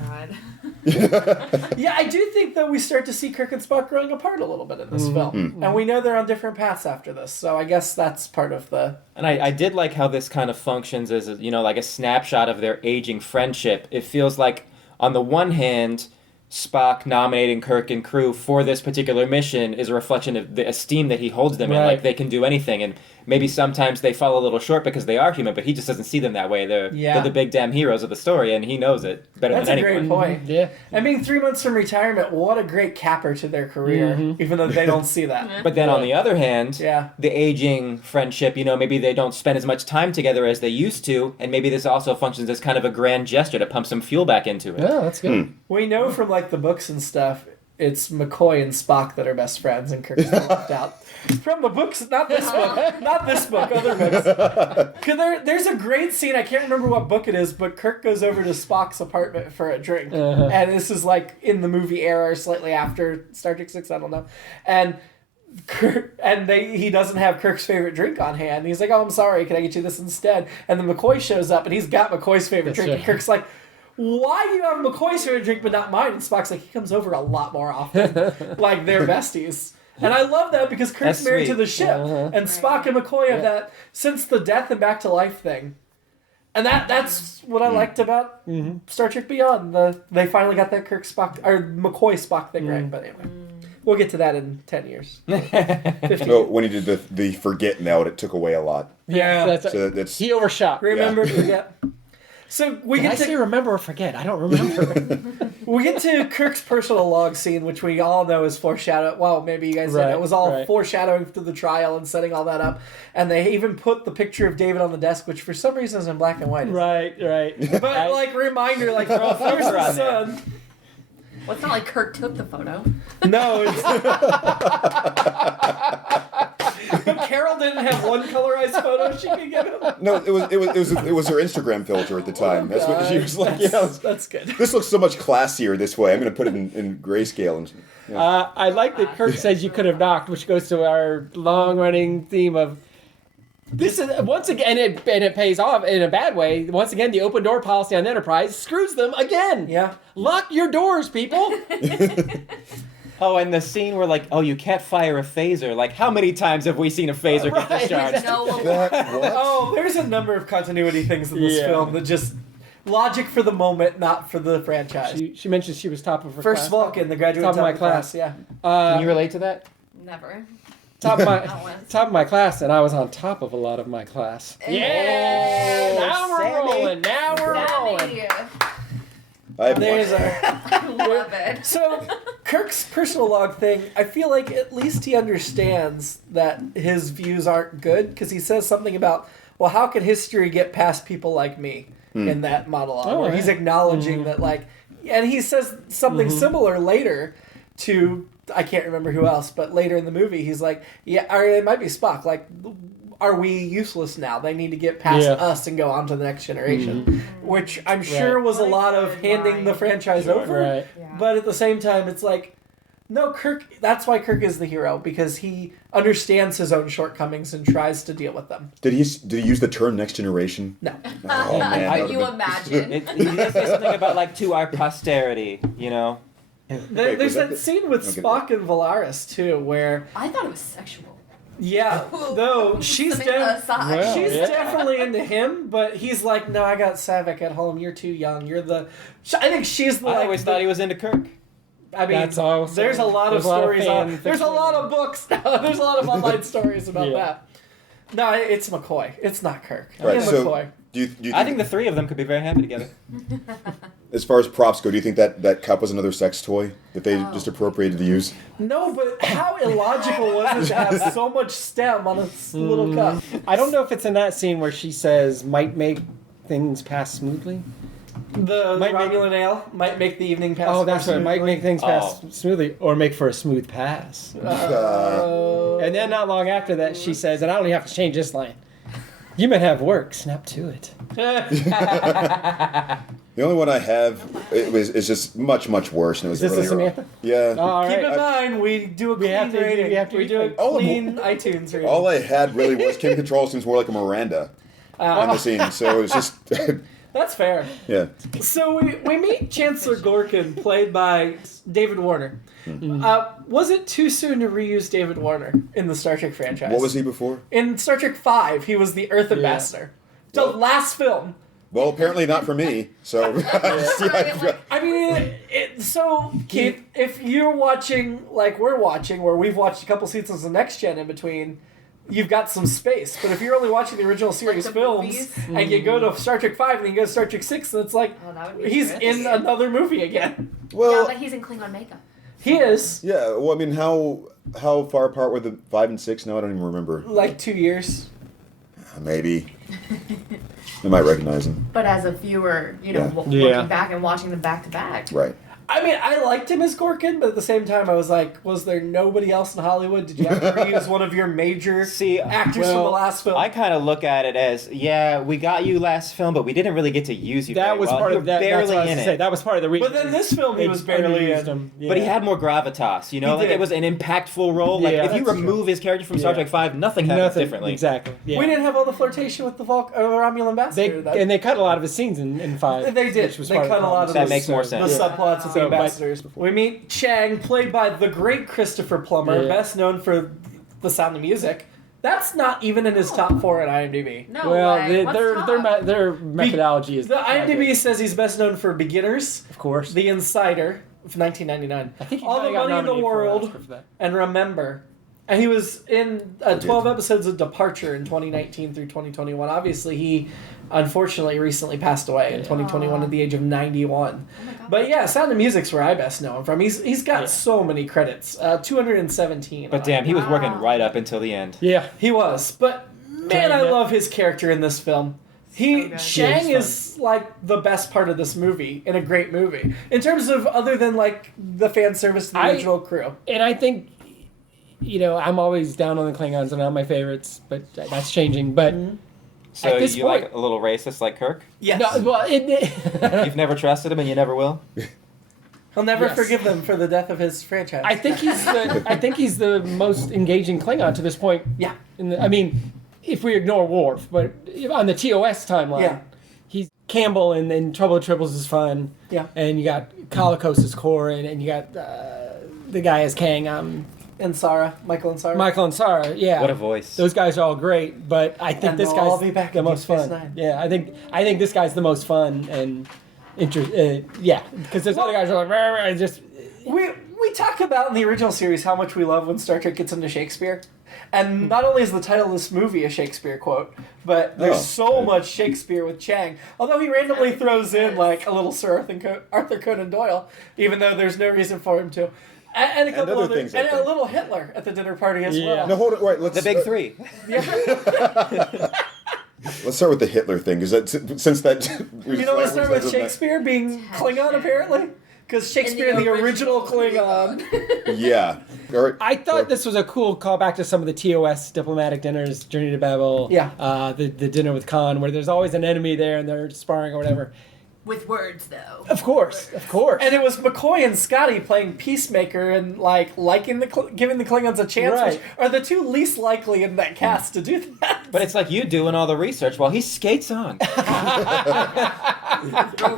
I do think, though, we start to see Kirk and Spock growing apart a little bit in this film. And we know they're on different paths after this, so I guess that's part of the... And I did like how this kind of functions as, like a snapshot of their aging friendship. It feels like, on the one hand... Spock nominating Kirk and crew for this particular mission is a reflection of the esteem that he holds them in. Right. Like, they can do anything. And maybe sometimes they fall a little short because they are human, but he just doesn't see them that way. They're the big damn heroes of the story, and he knows it better That's than a anyone. great point. Yeah. I mean, 3 months from retirement, what a great capper to their career, even though they don't see that. But then on the other hand, Yeah. the aging friendship, maybe they don't spend as much time together as they used to, and maybe this also functions as kind of a grand gesture to pump some fuel back into it. Yeah, that's good. We know from like the books and stuff, it's McCoy and Spock that are best friends, and Kirk's been left out. From the books, not this book, not this book, other books. Cause there's a great scene, I can't remember what book it is, but Kirk goes over to Spock's apartment for a drink. And this is like in the movie era or slightly after Star Trek 6, I don't know. And he doesn't have Kirk's favorite drink on hand. He's like, "Oh, I'm sorry, can I get you this instead?" And then McCoy shows up and he's got McCoy's favorite drink. right. And Kirk's like, "Why do you have McCoy's favorite drink but not mine?" And Spock's like, "He comes over a lot more often." Like, they're besties. And I love that because Kirk's That's married sweet. to the ship. And Spock and McCoy have that since the death and back to life thing. And that's what I liked about Star Trek Beyond. They finally got that Kirk Spock, or McCoy Spock thing right. But anyway, we'll get to that in 10 years. 15. No, when he did the forget note, it took away a lot. Yeah. That's So that's he overshot. Remember, yeah. So we Did I get say to remember or forget? I don't remember. we get to Kirk's personal log scene, which we all know is foreshadow. Well, maybe you guys didn't. Right, It was all right. foreshadowing to the trial and setting all that up. And they even put the picture of David on the desk, which for some reason is in black and white. right. But like reminder, like here's filter the on there. sun. Well, it's not like Kirk took the photo. No, it's. But Carol didn't have one colorized photo she could give him. no, it was her Instagram filter at the time. That's what she was like. That's good. This looks so much classier this way. I'm going to put it in grayscale. And I like that Kirk says you could have knocked, which goes to our long-running theme of this is once again, and it pays off in a bad way. Once again, the open door policy on Enterprise screws them again. Yeah. Lock your doors, people. Oh, and the scene where, like, oh, you can't fire a phaser. Like, how many times have we seen a phaser get Right, discharged? exactly. No, that, what? Oh, there's a number of continuity things in this Yeah. film that just logic for the moment, not for the franchise. She mentioned she was top of her First class. Vulcan, the graduate Top of my top class. Yeah. Can you relate to that? never. Top of Not my once. top of my class, and I was on top of a lot of my class. Yeah. Now we're Sammy. rolling. Now we're rolling. Sammy. I have There's one. I love it. So, Kirk's personal log thing, I feel like at least he understands that his views aren't good, because he says something about, well, how could history get past people like me in that monologue, Oh, where yeah. he's acknowledging that, like, and he says something similar later to, I can't remember who else, but later in the movie, he's like, yeah, or it might be Spock, like, are we useless now? They need to get past Yeah. us and go on to the next generation, which I'm sure was a What a lot of good handing line. the franchise over. Right. Yeah. But at the same time, it's like, no, Kirk, that's why Kirk is the hero, because he understands his own shortcomings and tries to deal with them. Did he use the term next generation? No. Oh, man, that Can would've you been- imagine? He does say something about, like, to our posterity, you know? Wait, There's was that that the- scene with Okay. Spock and Valeris, too, where, I thought it was sexual. yeah, no, she's Samantha aside. Well, She's yeah. definitely into him, but he's like, no, I got Savick at home. You're too young. You're the. I think she's the. I like, always thought he was into Kirk. I mean, That's all. there's a lot of There's a lot of stories fan on. There's a fiction. lot of books now. There's a lot of online stories about Yeah. that. No, it's McCoy. It's not Kirk. Right, And so McCoy. do you think, I think the three of them could be very happy together. as far as props go, do you think that cup was another sex toy that they just appropriated to use? No, but how illogical was it to have so much stem on a little cup? I don't know if it's in that scene where she says might make things pass smoothly. The Might make- Romulan ale might make the evening pass. Oh, that's more right. Might smoothly. make things pass smoothly or make for a smooth pass. And then not long after that, she says, and I don't even have to change this line. You might have work. Snap to it. The only one I have is just much worse, and it was Is this really the Samantha? Yeah. All Keep right. in mind, we do a clean have to- rating. we have to we do a be Oh, clean iTunes rating. All I had really was Kim Cattrall seems more like a Miranda in the scene, so it was just That's fair. yeah. So we meet Chancellor Gorkin, played by David Warner. Was it too soon to reuse David Warner in the Star Trek franchise? What was he before? In Star Trek V, he was the Earth Ambassador. The last film. Well, apparently not for me. So, I mean, so Keith, if you're watching like we're watching, where we've watched a couple seasons of Next Gen in between, you've got some space. But if you're only watching the original series Like the films movies? and you go to Star Trek 5 and then you go to Star Trek 6, then it's like that would be he's good. in another movie again. Yeah, well, but he's in Klingon makeup. He is yeah. Well, I mean, how far apart were the 5 and 6? No, I don't even remember. like 2 years. Maybe. I might recognize him. But as a viewer, Yeah. looking back and watching them back to back. Right. I mean, I liked him as Gorkin, but at the same time, I was like, was there nobody else in Hollywood? Did you have to reuse one of your major actors from the last film? I kind of look at it as, yeah, we got you last film, but we didn't really get to use you. That very was well. part You of were that. That's barely what I was in gonna it. say. That was part of the reason. But then this film, he They was barely underused in. him. Yeah. But he had more gravitas, you know? He Like, did. it was an impactful role. Like, Yeah, if you that's remove his character from Star Yeah. Trek 5, nothing happens differently. Exactly. Yeah. We didn't have all the flirtation with the Romulan ambassador. They cut a lot of his scenes in 5. They did. which was They part cut the a lot of problem. That the, makes more the sense. subplots of the So, but- ambassadors. We meet Chang, played by the great Christopher Plummer, Yeah. best known for The Sound of Music. That's not even in his top 4 at IMDb. No Well, way. What's top? their methodology is The IMDb says he's best known for Beginners, of course. The Insider of 1999, I think he All the probably got Money in the nominated for an World, Oscar for that. and Remember. And he was in 12 did. episodes of Departure in 2019 through 2021. Obviously, he unfortunately recently passed away in 2021 at the age of 91. Oh my God. But yeah, Sound of Music's where I best know him from. He's got so many credits, 217. But damn, he was working right up until the end. Yeah. He was. But man, I love his character in this film. So good. Chang Yeah, is like the best part of this movie in a great movie. In terms of other than like the fan service to the original crew. And I think, I'm always down on the Klingons. They're not my favorites, but that's changing. But So at this you point, like a little racist like Kirk? Yes. no, well, You've never trusted him and you never will? He'll never Yes. forgive them for the death of his franchise. I think he's the most engaging Klingon to this point. Yeah. I mean, if we ignore Worf, but on the TOS timeline, Yeah. he's Campbell, and then Trouble with Triples is fun. Yeah. And you got Kalikos as Core, and you got the guy as Kang. And Sarah, Michael and Sarah. Michael and Sarah. Yeah. What a voice. Those guys are all great, but I think And this they'll all guy's be back the in most Deep fun. Space Nine. Yeah, I think this guy's the most fun and because those other guys are like, "Rah, rah," I just We talk about in the original series how much we love when Star Trek gets into Shakespeare. And not only is the title of this movie a Shakespeare quote, but there's so much Shakespeare with Chang. Although he randomly throws in like a little Sir Arthur Conan Doyle, even though there's no reason for him to. And a couple other other things, I and a think. little Hitler at the dinner party as Yeah. well. No, hold it. Right, let's The big three. Let's start with the Hitler thing, because since that. You know what start with Shakespeare being Klingon apparently? Because Shakespeare, the original Klingon. Yeah. All right. I thought this was a cool callback to some of the TOS diplomatic dinners, Journey to Babel. Yeah. The dinner with Khan, where there's always an enemy there and they're sparring or whatever. With words, though. Of course. And it was McCoy and Scotty playing peacemaker and liking giving the Klingons a chance, Right. which are the two least likely in that cast to do that. But it's like you doing all the research while he skates on.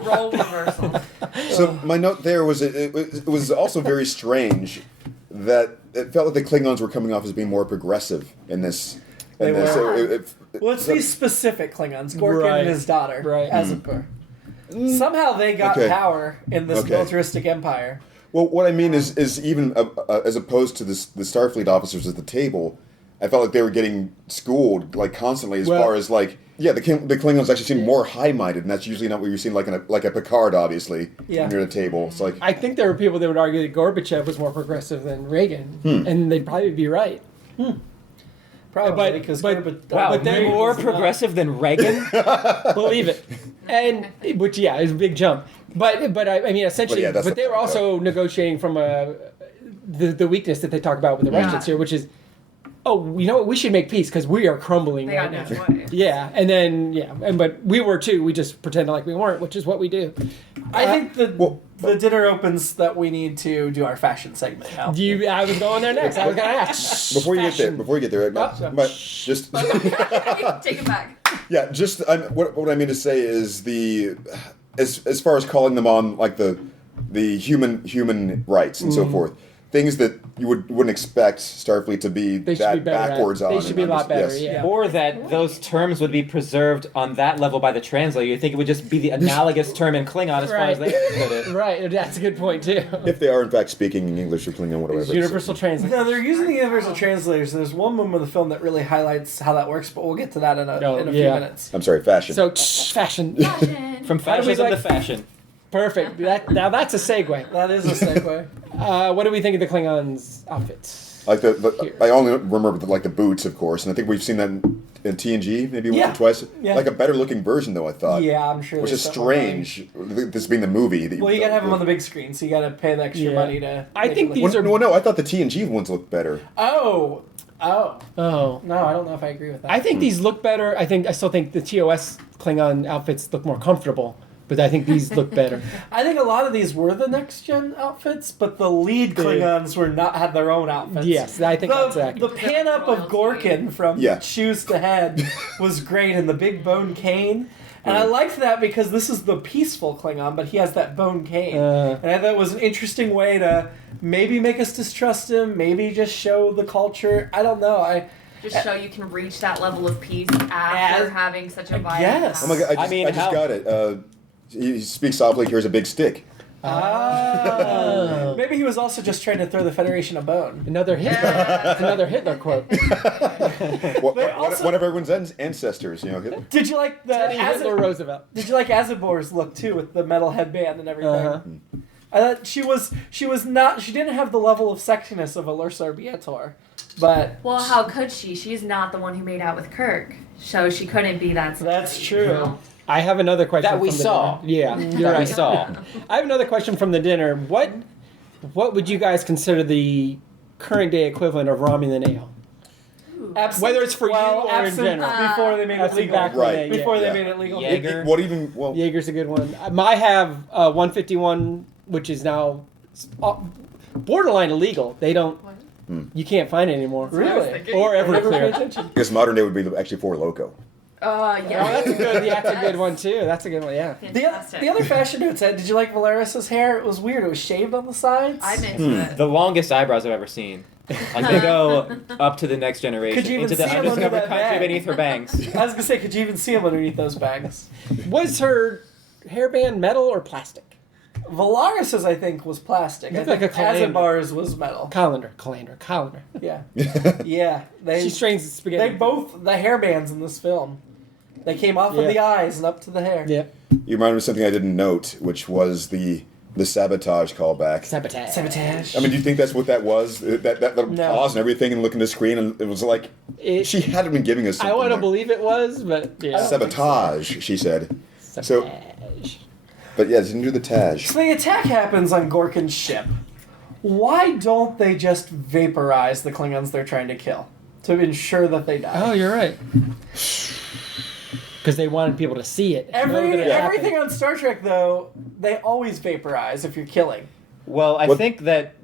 Role reversal. So my note there was it was also very strange that it felt like the Klingons were coming off as being more progressive in this. They were. So Let's be specific Klingons. Gorkin Right. and his daughter. Right. As it were. Somehow they got Okay. power in this Okay. militaristic empire. Well, what I mean is even as opposed to the Starfleet officers at the table, I felt like they were getting schooled like constantly as far as like the Klingons actually seem more high-minded, and that's usually not what you're seeing like a Picard, obviously, Yeah. near the table. It's like I think there were people that would argue that Gorbachev was more progressive than Reagan, and they'd probably be right. Probably because but Reagan More was not- progressive than Reagan? Believe it. And which is a big jump. But I mean essentially But yeah, that's but the they were point, also negotiating from the weakness that they talk about with the Yeah. Russians here, which is you know what, we should make peace because we are crumbling They right got now. no choice. Yeah, and then but we were too. We just pretended like we weren't, which is what we do. I think the dinner opens that we need to do our fashion segment now. I was going there next. I was going to ask. before you get there, Oh, but just Take it back. yeah, just what I mean to say is as far as calling them on like the human rights and so forth. things that you wouldn't expect Starfleet to be They should that be better backwards at. on. They should be a lot better, Yes. yeah. Or that those terms would be preserved on that level by the translator. You think it would just be the analogous term in Klingon as far as they put it. Right, that's a good point too. If they are in fact speaking in English or Klingon, whatever. It's universal translation. No, they're using the universal translators. There's one moment of the film that really highlights how that works, but we'll get to that in a few minutes. I'm sorry, fashion. So, fashion. From How do we fashion like- to fashion. Perfect. Now that's a segue. That is a segue. What do we think of the Klingons' outfits? Like I only remember the boots, of course, and I think we've seen that in TNG maybe once Yeah. or twice. Yeah. Like a better looking version, though, I thought. Yeah, I'm sure. Which is there's something strange. This being the movie. That Well, you gotta have them on the big screen, so you gotta pay the extra Yeah. money to. I make think it look- these are- Well, no, I thought the TNG ones looked better. Oh. Oh. No, I don't know if I agree with that. I think these look better. I still think the TOS Klingon outfits look more comfortable, but I think these look better. I think a lot of these were the next gen outfits, but the lead Klingons had their own outfits. Yes, I think that's accurate. The pan up of Gorkin from Yeah. shoes to head was great, and the big bone cane. And I liked that because this is the peaceful Klingon, but he has that bone cane. And I thought it was an interesting way to maybe make us distrust him, maybe just show the culture. I don't know. Just show you can reach that level of peace after having such a violent guess. Oh my god, I just how- got it. He speaks softly, here's a big stick. Maybe he was also just trying to throw the Federation a bone. Another Hitler. Another Hitler quote. also- One of everyone's ancestors, you know. Did you like the Teddy Hitler Roosevelt. Did you like Azabor's look too, with the metal headband and everything? Uh-huh. I thought she was not. She didn't have the level of sexiness of a Lursa Beator, but Well, how could she? She's not the one who made out with Kirk, so she couldn't be that. that's true. I have another question That we from the saw. dinner. Yeah, you're That we right. saw. I have another question from the dinner. What would you guys consider the current day equivalent of Romulan ale? Absinthe, Whether it's for you or in absinthe general. before they made it Absinthe legal. back when Right. they- Before they Yeah. made it legal. Yeah. Jaeger. What even? Well, Jaeger's a good one. I have 151, which is now borderline illegal. They don't. You can't find it anymore. Really? Or Never paid Everclear. attention. I guess modern day would be actually Four Loco. Oh, Yeah. that's a good. Yeah, that's a good one too. That's a good one. Yeah. Fantastic. The other fashion note said, "Did you like Valeris's hair? It was weird. It was shaved on the sides." I'm into it. The longest eyebrows I've ever seen. Like they go up to the next generation, Could you even into the see 'em under undiscovered that country bag? beneath her bangs. I was gonna say, could you even see him underneath those bags? Was her hairband metal or plastic? Valeris's, I think, was plastic. I Looked think like a colander. Azabar's was metal. Colander. Yeah, yeah. She strains the spaghetti. They both the hairbands in this film. They came off of Yeah. the eyes and up to the hair. Yeah. You reminded me of something I didn't note, which was the sabotage callback. Sabotage. Sabotage. I mean, do you think that's what that was? That little No. pause and everything, and looking at the screen, and it was like she hadn't been giving us. I Something want to there. believe it was, but yeah. Sabotage, she said. So, Sabotage. but yeah, didn't do the Taj. So the attack happens on Gorkin's ship. Why don't they just vaporize the Klingons they're trying to kill to ensure that they die? Oh, you're right. Because they wanted people to see it. know that it happened. Everything on Star Trek, though, they always vaporize if you're killing. Well, I What- think that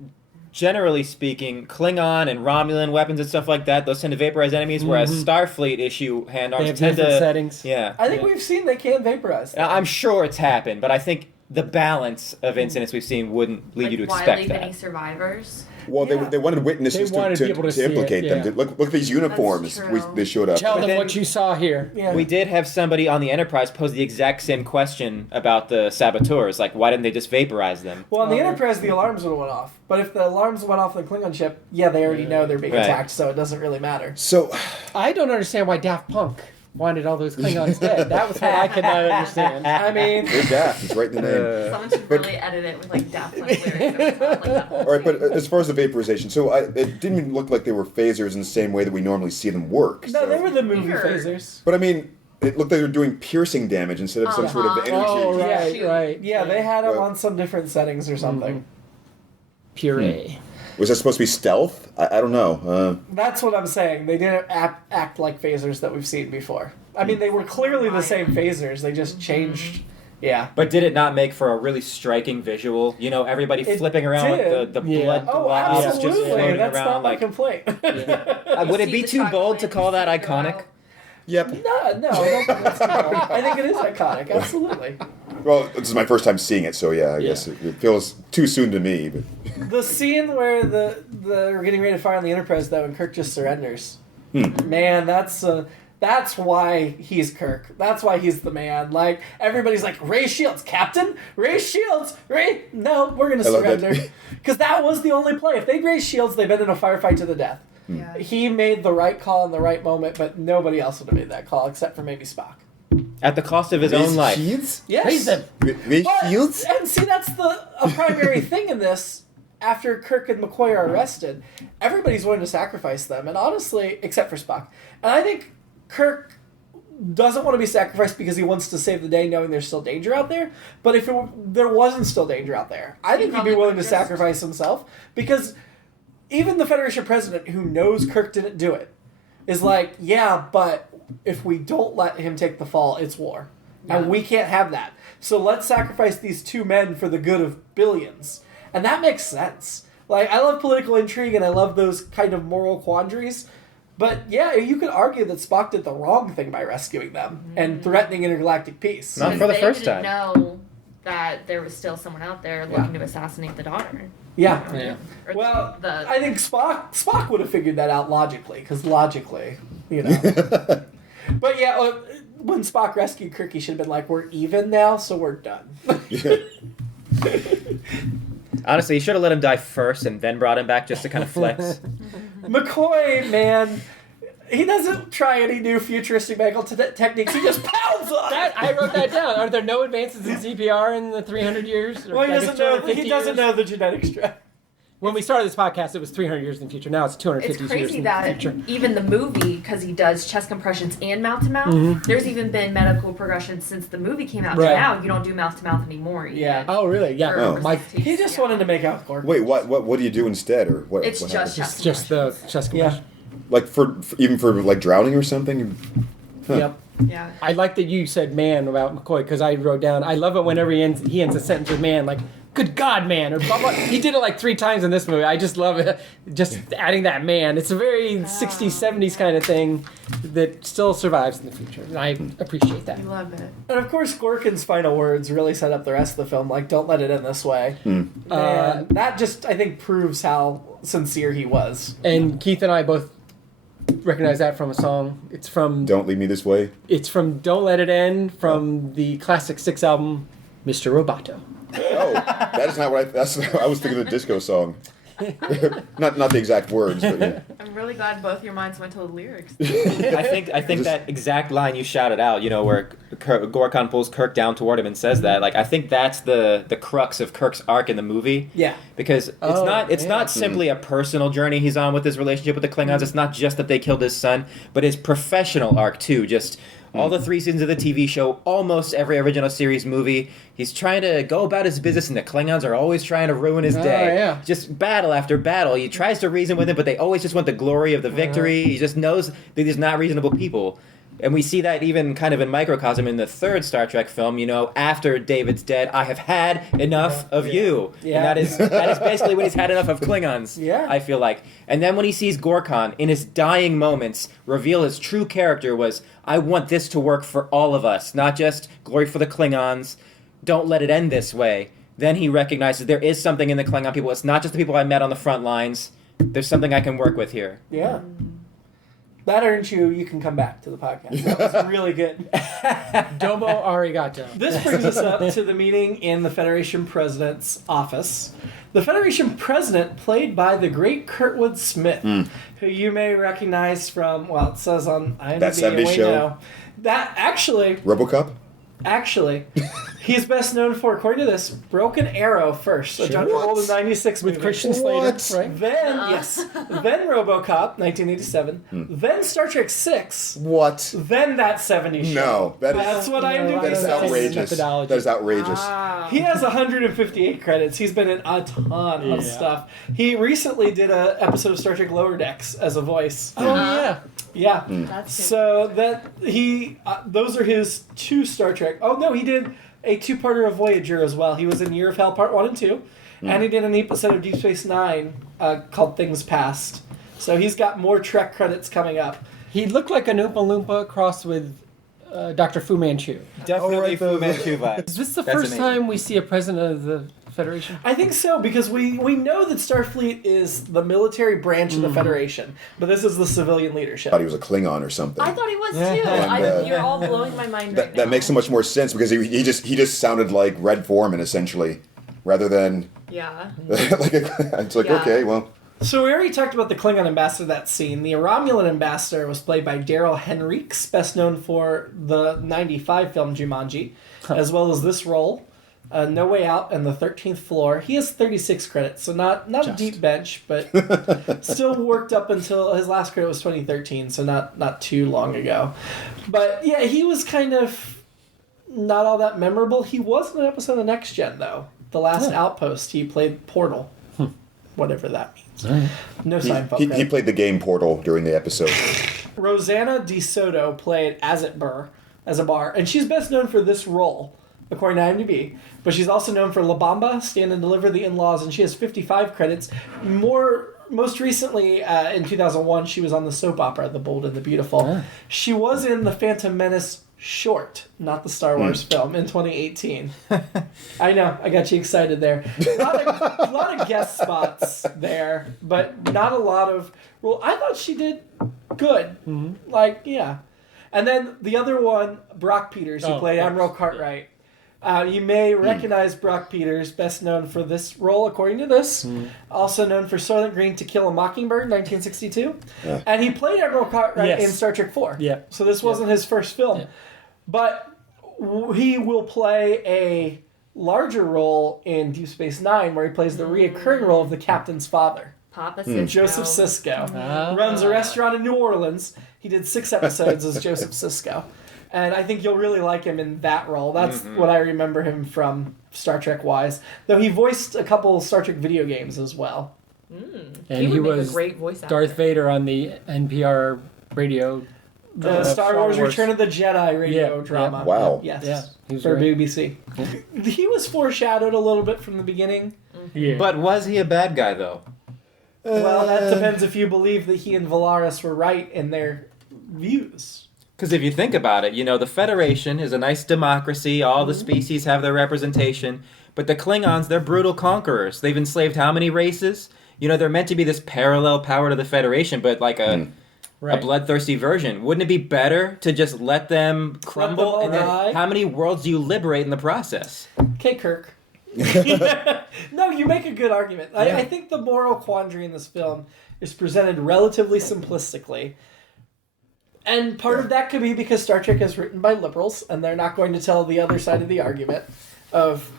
generally speaking, Klingon and Romulan weapons and stuff like that, those tend to vaporize enemies, whereas Starfleet issue hand They arms have tend different to. settings. Yeah. I think we've seen they can vaporize. I'm sure it's happened, but I think the balance of incidents we've seen wouldn't lead you to Why expect leave any that. survivors? Well, Yeah. they wanted witnesses They wanted people to see implicate it, them. yeah. Look at these uniforms. true. They showed up. Tell But them then- what you saw here. Yeah. We did have somebody on the Enterprise pose the exact same question about the saboteurs. Like, why didn't they just vaporize them? Well, on the Enterprise, the alarms would have went off. But if the alarms went off on the Klingon ship, yeah, they already know they're being Right. attacked, so it doesn't really matter. So, I don't understand why Daft Punk wanted all those Klingons dead. That was what I could not understand. I mean, they're daft. It's right in the name. Someone should really edit it with like Daft Punk lyrics. That would sound like that whole All right, thing. but as far as the vaporization, so it didn't even look like they were phasers in the same way that we normally see them work. no, so- they were the movie Weird. phasers. But I mean, it looked like they were doing piercing damage instead of some sort of energy. Oh, Yeah. right, right. Yeah, they had them Well- on some different settings or something. Puree. Was that supposed to be stealth? I don't know. That's what I'm saying. They didn't act like phasers that we've seen before. I mean, they were clearly the same phasers. They just changed. Yeah. But did it not make for a really striking visual? You know, everybody It flipping around did. with the Yeah. blood Oh, globs just absolutely. floating That's around. not my Like, complaint. would it See be the too bold to chocolate call that stick iconic? out. Yep. No, I don't think that's cool. I think it is iconic. Absolutely. Well, this is my first time seeing it, so yeah, I guess it feels too soon to me. But The scene where they're getting ready to fire on the Enterprise, though, and Kirk just surrenders. Man, that's why he's Kirk. That's why he's the man. Like, everybody's like, Ray Shields, Captain? Ray Shields! Ray? No, we're going to surrender. Because that was the only play. If they'd raised Shields, they'd been in a firefight to the death. Yeah. He made the right call in the right moment, but nobody else would have made that call except for maybe Spock. At the cost of his own life. Shields? Yes. Raise them. Ray Shields? And see, that's a primary thing in this. After Kirk and McCoy are arrested, everybody's willing to sacrifice them. And honestly, except for Spock. And I think Kirk doesn't want to be sacrificed because he wants to save the day knowing there's still danger out there. But if there wasn't still danger out there, I think he'd be willing to sacrifice himself. Because even the Federation president, who knows Kirk didn't do it, is like, yeah, but if we don't let him take the fall, it's war. And we can't have that. So let's sacrifice these two men for the good of billions. And that makes sense. Like, I love political intrigue and I love those kind of moral quandaries. But yeah, you could argue that Spock did the wrong thing by rescuing them and threatening intergalactic peace. Not for the first time. They time. didn't know that there was still someone out there looking to assassinate the daughter. Yeah. Or Well, the- I think Spock would have figured that out logically, because logically, you know. But yeah, when Spock rescued Kirk, he should have been like, we're even now, so we're done. Honestly, you should have let him die first and then brought him back just to kind of flex. McCoy, man, he doesn't try any new futuristic medical techniques. He just pounds on it. I wrote that down. Are there no advances in CPR in the 300 years? Or Well, he I guess doesn't know. 250 He doesn't years? know the genetic strap. When we started this podcast, it was 300 years in the future. Now it's 250 It's years crazy in that the future. even the movie, because he does chest compressions and mouth to mouth, there's even been medical progression since the movie came out. Right. Now you don't do mouth to mouth anymore. Yeah. Oh, really? Yeah. Or My, He just wanted to make out Gork. Wait, what do you do instead, or what? It's what just happens? just the chest compression. Like for even for like drowning or something. Huh. Yep. Yeah. I like that you said "man" about McCoy because I wrote down. I love it whenever he ends a sentence with "man," like "Good God, man!" or blah, blah. He did it like 3 times in this movie. I just love it. Just adding that "man." It's a very 60s, 70s kind of thing that still survives in the future, and I appreciate that. I love it. And of course, Gorkin's final words really set up the rest of the film. Like, don't let it end this way. And that just, I think, proves how sincere he was. And Keith and I both recognize that from a song. It's from Don't leave me this way. It's from "Don't Let It End" from the classic 6 album, Mr. Roboto. Oh, that is not what I was thinking of the disco song. not the exact words, but yeah. I'm really glad both your minds went to the lyrics. I think that exact line you shouted out, where Gorkon pulls Kirk down toward him and says that, like, I think that's the crux of Kirk's arc in the movie. Yeah. Because it's not simply a personal journey he's on with his relationship with the Klingons. It's not just that they killed his son, but his professional arc too. Just all the 3 seasons of the TV show, almost every original series movie, he's trying to go about his business, and the Klingons are always trying to ruin his day. Yeah. Just battle after battle. He tries to reason with them, but they always just want the glory of the victory. He just knows that he's not reasonable people. And we see that even kind of in microcosm in the 3rd Star Trek film, after David's dead, I have had enough of you. Yeah. And that is basically when he's had enough of Klingons, Yeah. I feel like. And then when he sees Gorkon, in his dying moments, reveal his true character was, I want this to work for all of us, not just glory for the Klingons. Don't let it end this way. Then he recognizes there is something in the Klingon people. It's not just the people I met on the front lines. There's something I can work with here. Yeah. That earns you can come back to the podcast. That was really good. Domo arigato. This brings us up to the meeting in the Federation President's office. The Federation President, played by the great Kurtwood Smith, who you may recognize from, it says on IMDb. That 70s show. Know. That RoboCop? Actually, he's best known for, according to this, Broken Arrow first. So John Travolta, 96 With movie. Christian Slater, What? right? Then, then RoboCop, 1987. Then Star Trek 6. What? Then that 70s show. No, That's what I'm doing. that is That's outrageous. methodology. That is outrageous. He has 158 credits. He's been in a ton of stuff. He recently did an episode of Star Trek Lower Decks as a voice. Oh, yeah. Yeah. That's So that those are his 2 Star Trek. Oh no, he did a 2-parter of Voyager as well. He was in Year of Hell Part 1 and 2, and he did an episode of Deep Space Nine called Things Past. So he's got more Trek credits coming up. He looked like an Oompa Loompa crossed with Dr. Fu Manchu. Definitely right, Fu Manchu vibes. Is this the That's first amazing. time we see a president of the Federation? I think so, because we know that Starfleet is the military branch of the Federation, but this is the civilian leadership. I thought he was a Klingon or something. I thought he was too. And, You're all blowing my mind right now. That makes so much more sense because he just sounded like Red Foreman essentially, rather than it's like okay, well. So we already talked about the Klingon Ambassador, that scene. The Romulan Ambassador was played by Daryl Henriques, best known for the 95 film Jumanji, as well as this role, No Way Out and The 13th Floor. He has 36 credits, so not a deep bench, but still worked up until his last credit was 2013, so not too long ago. But yeah, he was kind of not all that memorable. He was in an episode of Next Gen, though. The Last Outpost, he played Portal. Whatever that means. No Seinfeld. He played the game Portal during the episode. Rosanna DeSoto played Azet as a bar, and she's best known for this role, according to IMDb. But she's also known for La Bamba, Stand and Deliver, The In-Laws, and she has 55 credits. Most recently, in 2001, she was on the soap opera The Bold and the Beautiful. She was in The Phantom Menace short, not the Star Wars film, in 2018. I know, I got you excited there. A lot of guest spots there, but not a lot of... Well, I thought she did good. And then the other one, Brock Peters, who played Admiral Cartwright. You may recognize Brock Peters, best known for this role, according to this. Also known for Soylent Green, To Kill a Mockingbird, 1962. Yeah. And he played Admiral Cartwright in Star Trek IV. Yeah. So this wasn't his first film. Yeah. But he will play a larger role in Deep Space Nine, where he plays the reoccurring role of the captain's father. Papa Sisko. Joseph Sisko. Runs a restaurant in New Orleans. He did 6 episodes as Joseph Sisko. And I think you'll really like him in that role. That's what I remember him from Star Trek-wise. Though he voiced a couple Star Trek video games as well. And he was a great voice actor. Darth Vader on the NPR radio. The Star Wars Return of the Jedi radio drama. Yeah. Wow. Yes. Yeah, for BBC. He was foreshadowed a little bit from the beginning. Yeah. But was he a bad guy, though? Well, that depends if you believe that he and Valeris were right in their views. Because if you think about it, the Federation is a nice democracy. All the species have their representation. But the Klingons, they're brutal conquerors. They've enslaved how many races? They're meant to be this parallel power to the Federation, but like a bloodthirsty version. Wouldn't it be better to just let them crumble? And then how many worlds do you liberate in the process? Okay, Kirk. No, you make a good argument. Yeah. I think the moral quandary in this film is presented relatively simplistically. And part of that could be because Star Trek is written by liberals, and they're not going to tell the other side of the argument of,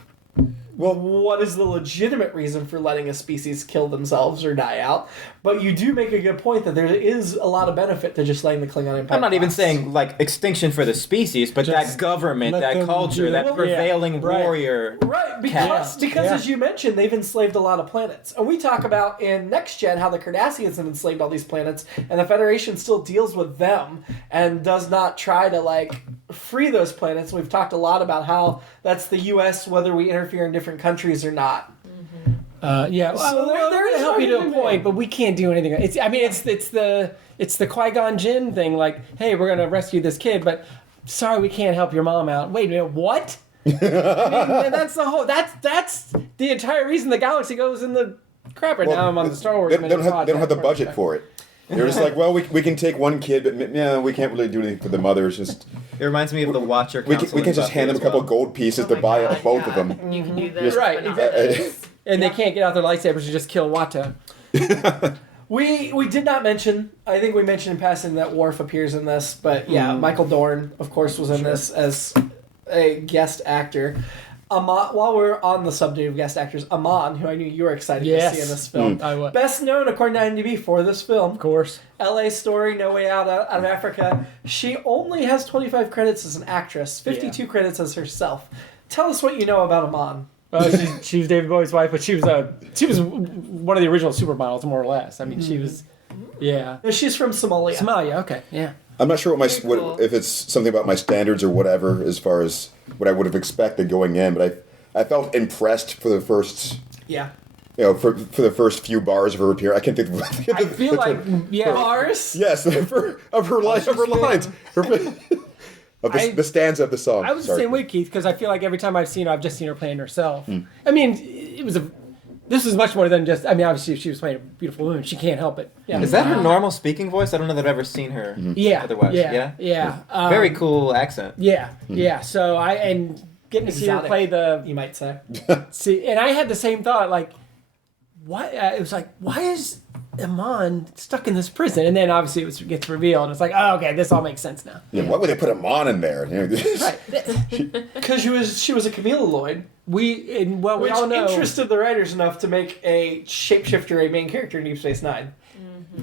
well, what is the legitimate reason for letting a species kill themselves or die out? But you do make a good point that there is a lot of benefit to just letting the Klingon Empire I'm not even saying, extinction for the species, but just that government, that culture, that prevailing warrior because as you mentioned, they've enslaved a lot of planets. And we talk about in Next Gen how the Cardassians have enslaved all these planets, and the Federation still deals with them and does not try to, free those planets. We've talked a lot about how that's the U.S., whether we interfere in different countries or not. So they're going to help you to a point, but we can't do anything. It's the Qui-Gon Jinn thing. Hey, we're going to rescue this kid, but sorry, we can't help your mom out. Wait a minute, what? That's the whole. That's the entire reason the galaxy goes in the crap right now. I'm on the Star Wars. They don't have the budget for it. They're just we can take one kid, but we can't really do anything for the mother. It's just. It reminds me of the Watcher. We can just hand them a couple of gold pieces to buy both of them. You can do this, right? Exactly. And they can't get out their lightsabers to just kill Wata. We did not mention. I think we mentioned in passing that Worf appears in this, but Michael Dorn, of course, was in this as a guest actor. While we're on the subject of guest actors, Amon, who I knew you were excited to see in this film, I was. Best known according to IMDb for this film, of course. L.A. Story, No Way Out of Africa. She only has 25 credits as an actress, 52 credits as herself. Tell us what you know about Amon. She was David Bowie's wife, but she was one of the original supermodels, more or less. I mean, she was, She's from Somalia. Somalia, okay, yeah. I'm not sure if it's something about my standards or whatever, as far as what I would have expected going in, but I felt impressed for the first. Yeah. For the first few bars of her appearance. I can't think of. I feel like bars. Yes, of her lines. of the stanza of the song. I was the same way, Keith, because I feel like every time I've seen her, I've just seen her playing herself. I mean, this was much more than just. I mean, obviously, if she was playing a beautiful woman, she can't help it. Yeah. Is that her normal speaking voice? I don't know that I've ever seen her. Yeah. Otherwise, Yeah. Very cool accent. Yeah. So getting to see her play you might say. See, and I had the same thought. Like, why? It was like, why is Iman stuck in this prison? And then obviously it gets revealed, and it's like, oh, okay, this all makes sense now. Yeah, why would they put Iman in there? Because she was a camelloid. We all know. Interested the writers enough to make a shapeshifter a main character in Deep Space Nine.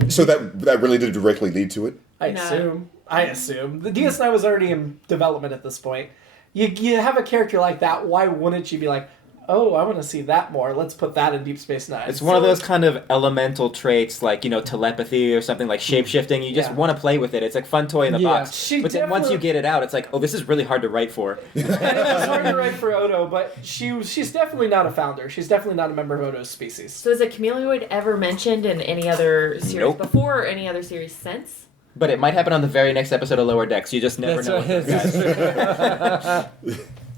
So that really did directly lead to it? I assume. The DS9 was already in development at this point. You have a character like that, why wouldn't you be like, oh, I want to see that more. Let's put that in Deep Space Nine. It's one of those kind of elemental traits, like, telepathy or something, like shapeshifting. You just want to play with it. It's like fun toy in the box. But then once you get it out, it's like, oh, this is really hard to write for. And it was hard to write for Odo, but she's definitely not a founder. She's definitely not a member of Odo's species. So is a camelloid ever mentioned in any other series before or any other series since? But it might happen on the very next episode of Lower Decks. You just never know.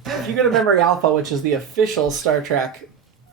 If you go to Memory Alpha, which is the official Star Trek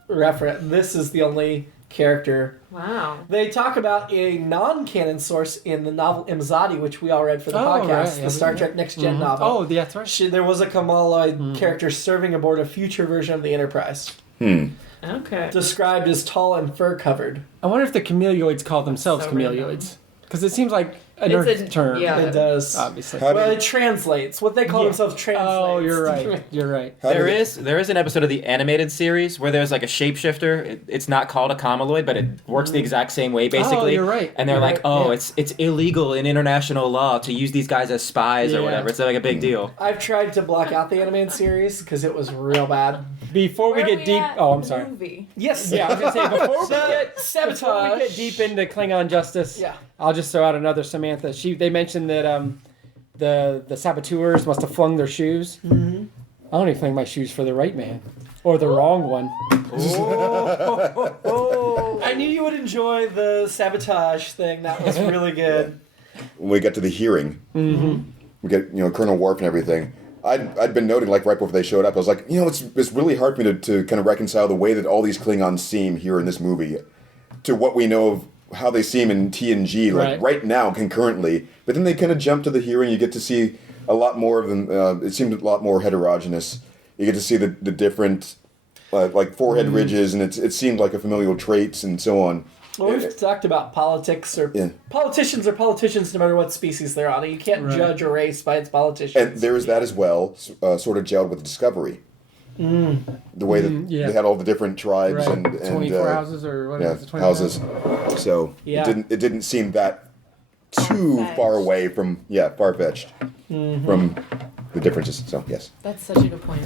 reference, this is the only character. Wow. They talk about a non-canon source in the novel Imzadi, which we all read for the podcast, the Star Trek Next Gen novel. Oh, yeah, that's right. There was a Kamaloid character serving aboard a future version of the Enterprise. Okay. Described as tall and fur-covered. I wonder if the camelloids call themselves camelloids. Because it seems like an Earth term. Yeah. It does. Obviously. Well, it translates. What they call themselves translates. Oh, you're right. You're right. There is an episode of the animated series where there's like a shapeshifter. It's not called a Kamaloid, but it works the exact same way, basically. Oh, you're right. And they're it's illegal in international law to use these guys as spies or whatever. It's like a big deal. I've tried to block out the animated series because it was real bad. Before we get deep... Oh, I'm sorry. Movie? Yes. Yeah, I was going to say, before we get deep into Klingon justice, I'll just throw out another Samantha. They mentioned that the saboteurs must have flung their shoes. Mm-hmm. I only fling my shoes for the right man. Or the wrong one. I knew you would enjoy the sabotage thing. That was really good. When we got to the hearing, we get Colonel Worf and everything. I'd been noting, like, right before they showed up, I was like, it's really hard for me to kind of reconcile the way that all these Klingons seem here in this movie to what we know of how they seem in TNG, like, right now, concurrently. But then they kind of jump to the hearing, you get to see a lot more of them. It seemed a lot more heterogeneous. You get to see the different, like, forehead ridges, and it seemed like a familial traits and so on. Well, we've talked about politics, politicians are politicians no matter what species they're on. You can't judge a race by its politicians. And there is that as well, sort of gelled with Discovery. The way that they had all the different tribes and 24 houses or what is it? 20 houses. So it didn't seem that too far away from far-fetched from the differences. So yes, that's such a good point.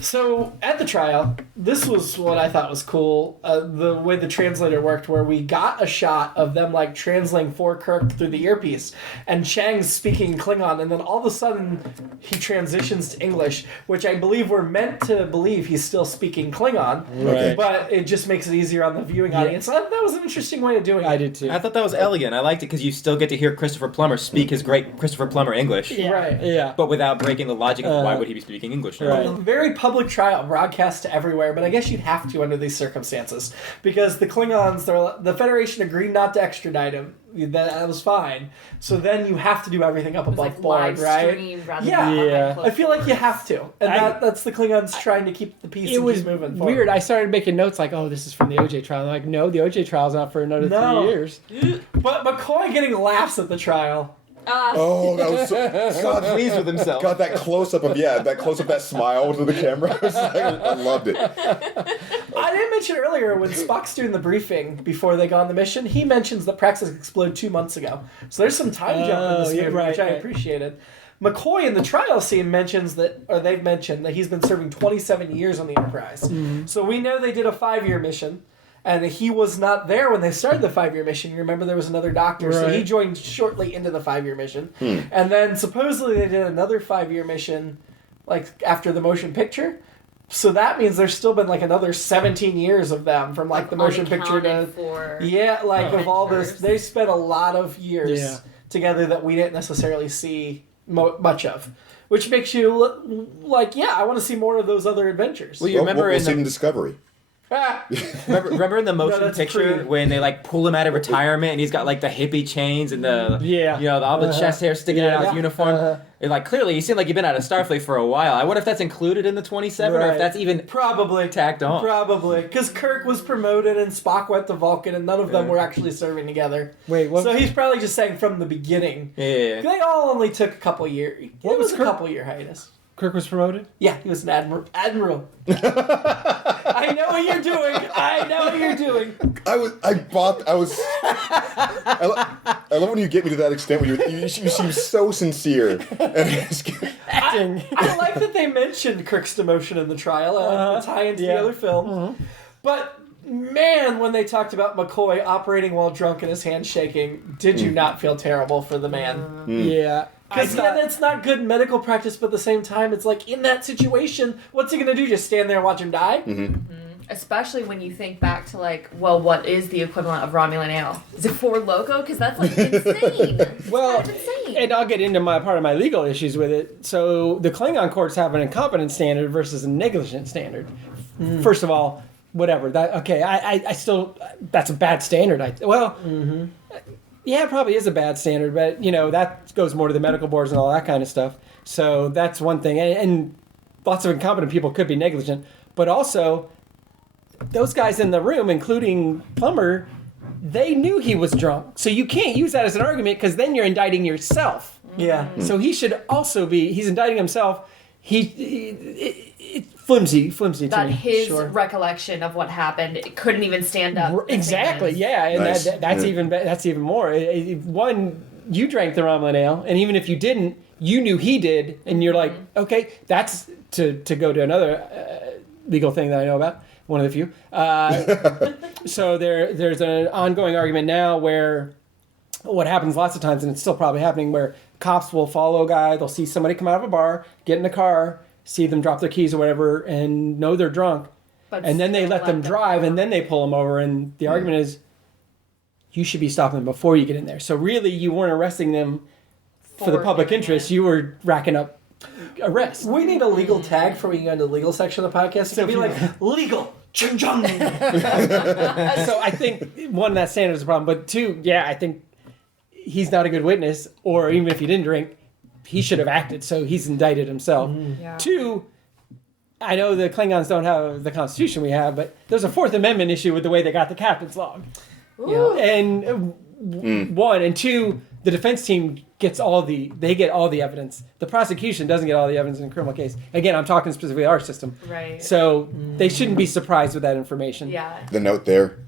So at the trial, this was what I thought was cool. The way the translator worked, where we got a shot of them like translating for Kirk through the earpiece, and Chang's speaking Klingon, and then all of a sudden he transitions to English, which I believe we're meant to believe he's still speaking Klingon, but it just makes it easier on the viewing audience. So that was an interesting way of doing it. I did too. I thought that was elegant. I liked it because you still get to hear Christopher Plummer speak his great Christopher Plummer English. Yeah. But without breaking the logic of why would he be speaking English now. Right. Very public trial, broadcast to everywhere, but I guess you'd have to under these circumstances. Because the Klingons, the Federation agreed not to extradite him. That was fine. So then you have to do everything up above board, right? I feel like you have to. And that's the Klingons trying to keep the peace and keep moving forward. Weird. I started making notes like, oh, this is from the OJ trial. I'm like, no, the OJ trial's not for another 3 years. But McCoy getting laughs at the trial. That was so pleased with himself. Got that close-up of that smile to the camera. I loved it. I didn't mention earlier when Spock's doing the briefing before they go on the mission, he mentions that Praxis exploded 2 months ago. So there's some time jump in this movie, which I appreciated. McCoy in the trial scene they've mentioned that he's been serving 27 years on the Enterprise. So we know they did a 5-year mission. And he was not there when they started the 5-year mission. You remember there was another doctor, so he joined shortly into the 5-year mission. And then supposedly they did another 5-year mission, like after the motion picture. So that means there's still been like another 17 years of them from like the motion picture to of all this. They spent a lot of years together that we didn't necessarily see much of. which makes you like, yeah, I want to see more of those other adventures. Well, you remember we'll in see the in Discovery. remember in the motion that's picture Creed. when they like pull him out of retirement and he's got like the hippie chains and the all the chest hair sticking out of his uniform. And, like clearly, you seem like you've been out of Starfleet for a while. I wonder if that's included in the 27 or if that's even probably tacked on. Probably because Kirk was promoted and Spock went to Vulcan, and none of them were actually serving together. Wait, what? So he's probably just saying from the beginning. Yeah. They all only took a couple years. It was a couple year hiatus. Kirk was promoted? Yeah, he was an admiral. I know what you're doing. I know what you're doing. I love when you get me to that extent where you seem so sincere. I like that they mentioned Kirk's demotion in the trial to tie into the other film. But man, when they talked about McCoy operating while drunk and his hands shaking, did you not feel terrible for the man? Yeah. Because that's not good medical practice, but at the same time, it's like, in that situation, what's he going to do? Just stand there and watch him die? Especially when you think back to, like, well, what is the equivalent of Romulan ale? Is it Four Loko? Because that's, like, insane. Well, kind of insane. and I'll get into part of my legal issues with it. So the Klingon courts have an incompetent standard versus a negligent standard. First of all, whatever. I still, that's a bad standard. Yeah, it probably is a bad standard, but, that goes more to the medical boards and all that kind of stuff. So that's one thing. And lots of incompetent people could be negligent. But also, those guys in the room, including Plummer, they knew he was drunk. So you can't use that as an argument because then you're indicting yourself. Yeah. So he should also he's indicting himself. Flimsy to that me. his recollection of what happened, it couldn't even stand up. Exactly, yeah, and Nice. that's even more. One, you drank the Romulan ale, and even if you didn't, you knew he did, and you're like, okay, that's to go to another legal thing that I know about, one of the few. So there's an ongoing argument now where what happens lots of times, and it's still probably happening, where cops will follow a guy, they'll see somebody come out of a bar, get in a car, see them drop their keys or whatever, and know they're drunk. And then they let them drive, and then they pull them over. And the argument is, you should be stopping them before you get in there. So really, you weren't arresting them for the public interest. You were racking up arrests. We need a legal tag for when you go into the legal section of the podcast. It could be like, legal. Chung chung. So I think, one, that standard is a problem. But two, I think he's not a good witness, or even if he didn't drink, he should have acted, so he's indicted himself. Yeah. Two, I know the Klingons don't have the Constitution we have, but there's a Fourth Amendment issue with the way they got the captain's log. Ooh. And one, and two, the defense team get all the evidence. The prosecution doesn't get all the evidence in a criminal case. Again, I'm talking specifically our system. Right. So they shouldn't be surprised with that information. Yeah. The note there.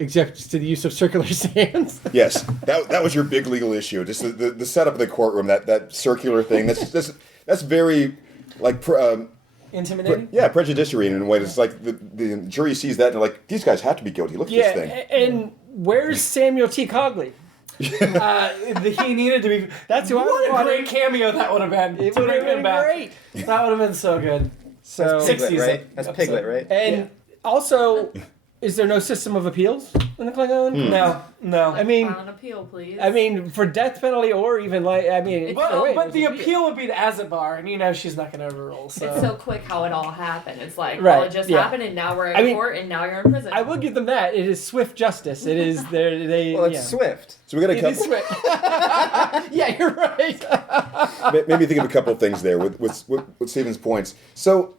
Except to the use of circular sands. Yes, that was your big legal issue. Just the setup of the courtroom, that circular thing. That's very like Intimidating? prejudiciary in a way. It's like the jury sees that and they're like, these guys have to be guilty. Look at this thing. And where's Samuel T. Cogley? He needed to be. That's who I What a wanted. great cameo that would have been. It would have been great. That would have been so good. So, Piglet, right? That's Piglet, right? and also, is there no system of appeals in the Klingon? No. I mean, File an appeal, please. for death penalty or even But the appeal would be to Azerbaija, and she's not going to overrule. So. It's so quick how it all happened. It's like, Right, well, it just yeah. happened, and now we're in court, and now you're in prison. I will give them that. It is swift justice. It is Well, it's Swift. So we got a It couple. is swift. Yeah, you're right. Maybe think of a couple of things there with Stephen's points. So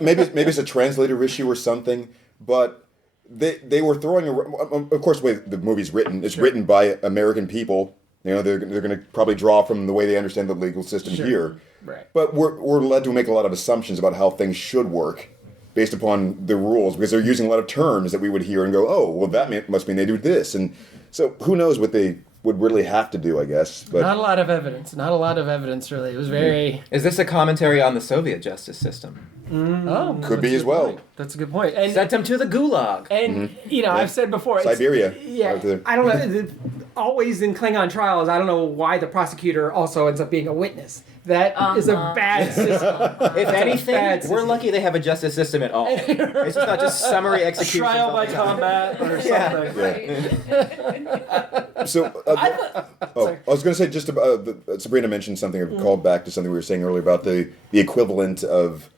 maybe it's a translator issue or something, but they were throwing. Of course, the way the movie's written, it's written by American people. They're going to probably draw from the way they understand the legal system here. Right. But we're led to make a lot of assumptions about how things should work based upon the rules, because they're using a lot of terms that we would hear and go, oh, well, that must mean they do this. And so who knows what they would really have to do, I guess. But Not a lot of evidence. Not a lot of evidence, really. It was very... Is this a commentary on the Soviet justice system? Oh, Could be that's a as good well. point. That's a good point. And Sent them to the gulag. And I've said before, Siberia. Yeah, Right there. I don't know. always in Klingon trials, I don't know why the prosecutor also ends up being a witness. That is a bad system. If anything, bad we're system. lucky they have a justice system at all. It's just not just summary execution. Trial by combat or something. Right. So, I was going to say just about Sabrina mentioned something or called back to something we were saying earlier about the equivalent of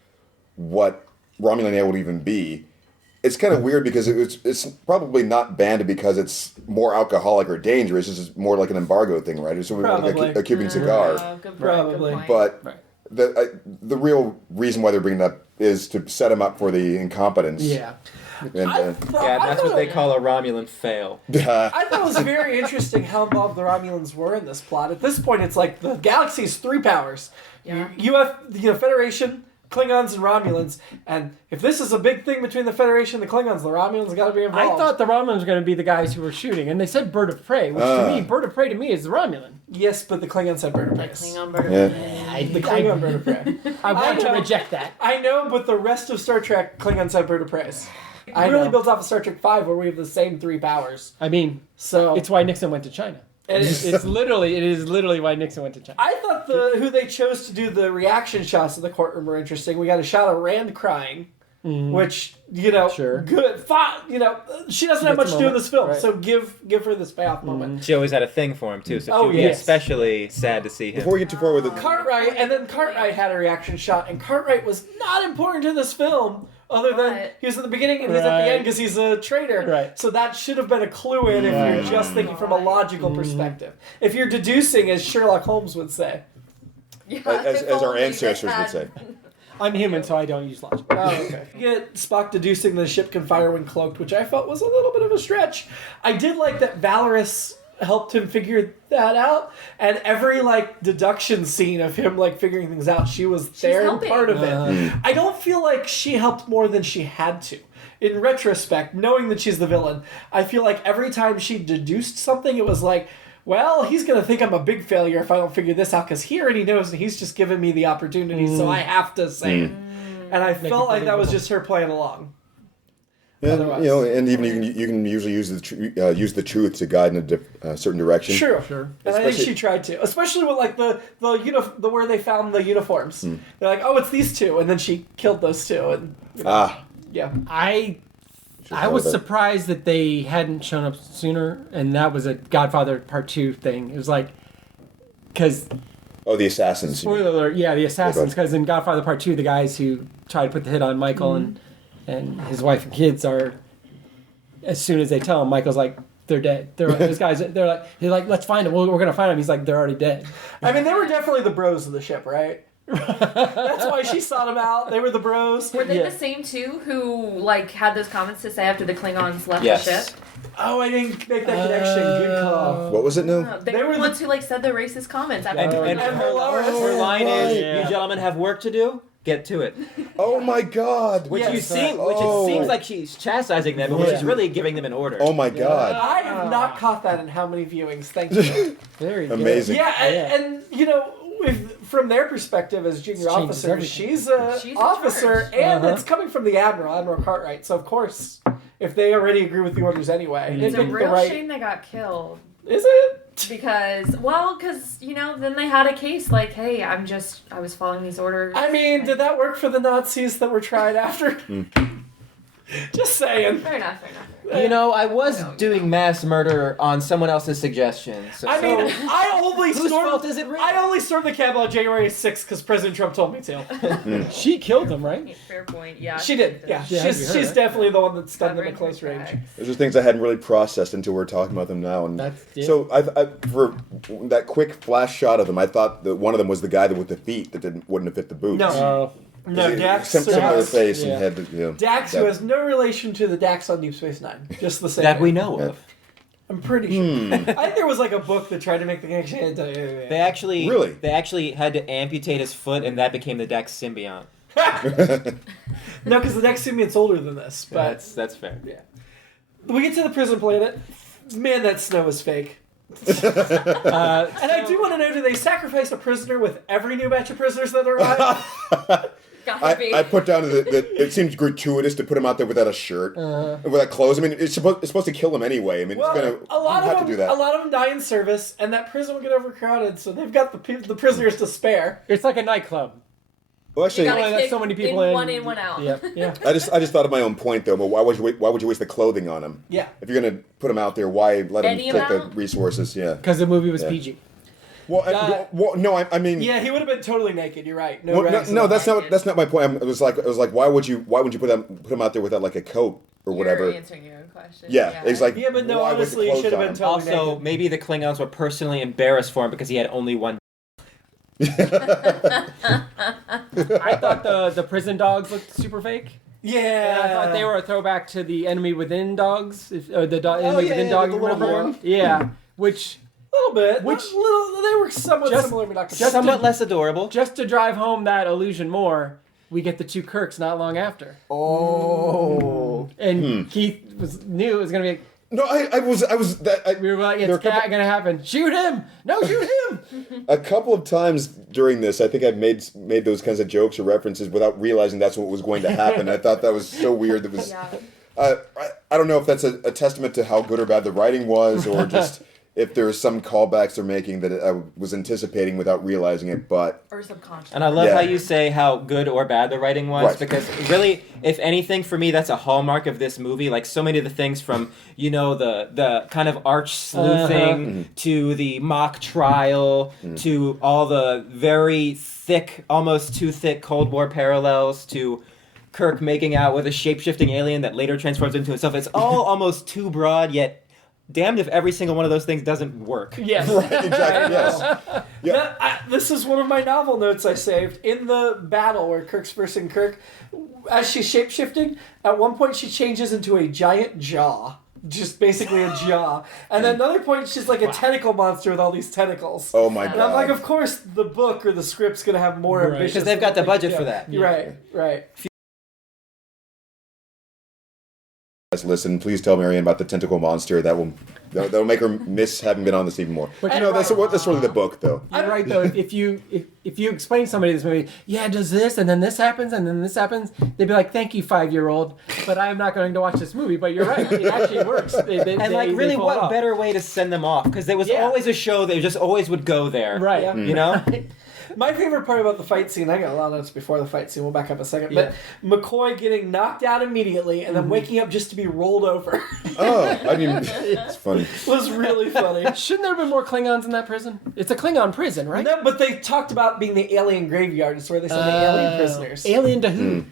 what Romulan ale would even be. It's kind of weird because it's probably not banned because it's more alcoholic or dangerous. It's just more like an embargo thing, right? It's sort of like a Cuban cigar. Good Probably. point. But Right. the real reason why they're bringing that up is to set him up for the incompetence. Yeah. And, Yeah, that's what they call a Romulan fail. I thought it was very interesting how involved the Romulans were in this plot. At this point, it's like the galaxy's 3 powers. Yeah. You have the Federation, Klingons, and Romulans. And if this is a big thing between the Federation and the Klingons, the Romulans got to be involved. I thought the Romulans were going to be the guys who were shooting, and they said bird of prey, which to me, bird of prey to me is the Romulan. Yes, but the Klingons had bird of prey. Klingon bird. Yeah. The Klingon bird of prey. I want to know. reject that. I know, but the rest of Star Trek, Klingons had bird of prey. I It really know. builds off of Star Trek 5 where we have the same 3 powers. I mean, So it's why Nixon went to China. it is. It is literally why Nixon went to China. I thought who they chose to do the reaction shots of the courtroom were interesting. We got a shot of Rand crying, which Sure. good. She doesn't have Gets much a to do in moment, this film, right. so give her this payoff moment. She always had a thing for him too, so Oh, she would be yes. especially sad to see him. Before we get too far with it, Cartwright had a reaction shot, and Cartwright was not important to this film. Other than Right. he was at the beginning and he's at Right. the end because he's a traitor. Right. So that should have been a clue in if you're just thinking from a logical perspective. If you're deducing, as Sherlock Holmes would say. Yeah, as if our only they ancestors would had- say. I'm human, so I don't use logic. Oh, okay. You get Spock deducing the ship can fire when cloaked, which I felt was a little bit of a stretch. I did like that Valeris helped him figure that out, and every deduction scene of him figuring things out, she was there and helping. part of it. I don't feel like she helped more than she had to. In retrospect, knowing that she's the villain, I feel like every time she deduced something, it was like, well, he's going to think I'm a big failure if I don't figure this out, because he already knows and he's just given me the opportunity, so I have to say it. And I felt like that was just her playing along. And, Otherwise. and even you can usually use the truth to guide in a certain direction. Sure. Sure. And I think Especially- she tried to, especially with the where they found the uniforms. They're like, oh, it's these 2, and then she killed those 2, and yeah. I thought was of that. surprised that they hadn't shown up sooner, and that was a Godfather Part 2 thing. It was like, because, Oh, the assassins. spoiler alert, yeah, the assassins, Okay. because in Godfather Part 2, the guys who try to put the hit on Michael and his wife and kids are, as soon as they tell him, Michael's like, they're dead. They're like, those guys, they're like, let's find them. We're going to find them. He's like, they're already dead. I mean, they were definitely the bros of the ship, right? That's why she sought them out. They were the bros. Were they Yeah. the same 2 who had those comments to say after the Klingons left Yes. the ship? Oh, I didn't make that connection. Good call. What was it now? No, they They were were the the- ones who said the racist comments after And, the and Klingons. her line is, Yeah. "You gentlemen have work to do. Get to it." Oh my God! Which Yes. it seems like she's chastising them, but which is really giving them an order. Oh my God! I have not caught that in how many viewings. Thank you. Very good. Amazing. Yeah, and from their perspective as junior Changes officers, everything. she's a She's in officer, charge. and it's coming from the Admiral Cartwright. So of course, if they already agree with the orders anyway, It's they a picked real the right. shame they got killed. Is it? Because then they had a case like, hey, I was following these orders. I mean, did that work for the Nazis that were tried after? Just saying. Fair enough. I was doing mass murder on someone else's suggestion. So, I mean, I only whose stormed. fault is it really? I only stormed the Capitol on January 6th because President Trump told me to. She killed them, right? Fair point. Yeah. She did. Yeah, Yeah, you she's heard. definitely the one that stunned them Covering at close her range. tracks. Those are things I hadn't really processed until we're talking about them now. And so I for that quick flash shot of them, I thought that one of them was the guy with the feet that wouldn't have fit the boots. No. Oh. No, Dax. Similar face Yeah. and head. Dax, who has no relation to the Dax on Deep Space Nine, just the same. that we know Yeah. of. I'm pretty sure. I think there was a book that tried to make the connection. They actually Really? They actually had to amputate his foot, and that became the Dex symbiont. No, because the Dax symbiote's older than this. But That's fair. yeah, we get to the prison planet. Man, that snow is fake. And I do want to know: do they sacrifice a prisoner with every new batch of prisoners that arrive? Gotta be. I put down that it seems gratuitous to put him out there without a shirt, without clothes. I mean, it's supposed to kill him anyway. I mean, Well, it's gonna a lot have of to do them, that. a lot of them die in service, and that prison will get overcrowded, so they've got the prisoners to spare. It's like a nightclub. Well, actually, You gotta only let kick so many people in. one in, one out. Yeah, yeah. I just thought of my own point though. But why would you waste the clothing on him? Yeah. If you're gonna put him out there, why let him Any take the amount? resources? Yeah. Because the movie was Yeah. PG. Well, no, I mean. Yeah, he would have been totally naked. You're right. Well, rags no, on. that's not my point. It was like why would you put him out there without like a coat or whatever? You're answering your own question. Yeah, it's like Yeah, but no, why with the honestly, it clothes should have on been him? totally Also, naked. maybe the Klingons were personally embarrassed for him because he had only one. I thought the prison dogs looked super fake. Yeah. And I thought they were a throwback to the Enemy Within dogs, or the Enemy Within yeah, dog. with You the little remember? horn. Yeah, which A little bit. Which- They were somewhat Just- similar, but not just Somewhat to- less adorable. just to drive home that illusion more, we get the two Kirks not long after, Oh. and Keith knew it was gonna be. No, I was that. We were like, there were it's not gonna happen. Shoot him! No, shoot him! A couple of times during this, I think I've made those kinds of jokes or references without realizing that's what was going to happen. I thought that was so weird. That was. Yeah. I don't know if that's a testament to how good or bad the writing was, or just if there's some callbacks they're making that I was anticipating without realizing it. But Or subconscious. And I love Yeah. how you say how good or bad the writing was, Right. because really, if anything, for me, that's a hallmark of this movie. Like so many of the things from, the kind of arch sleuthing to the mock trial to all the very thick, almost too thick Cold War parallels to Kirk making out with a shape-shifting alien that later transforms into himself. It's all almost too broad, yet damned if every single one of those things doesn't work. Yes. right, exactly, yes. Yeah. This is one of my novel notes I saved. In the battle where Kirk's versing Kirk, as she's shapeshifting, at one point she changes into a giant jaw. Just basically a jaw. And then another point she's like a tentacle monster with all these tentacles. Oh my And I'm like, god. of course the book or the script's gonna have more Right. ambitious. Because they've got the things. budget Yeah. for that. You're right. Guys, listen, please tell Marianne about the tentacle monster. That'll make her miss having been on this even more. But That's really the book, though. You're right though. If you explain somebody this movie, yeah, does this and then this happens and then this happens, they'd be like, "Thank you, 5-year-old," but I'm not going to watch this movie. But you're right, it actually works. Really, pull it what off. better way to send them off? Because there was Yeah. always a show that just always would go there. Right. Yeah. You know? My favorite part about the fight scene, I got a lot of notes before the fight scene, we'll back up a second, Yeah. but McCoy getting knocked out immediately and then waking up just to be rolled over Oh, I mean, it's funny. was really funny. Shouldn't there have been more Klingons in that prison? It's a Klingon prison, right? No, but they talked about being the alien graveyard, is where they send the alien prisoners. Alien to who?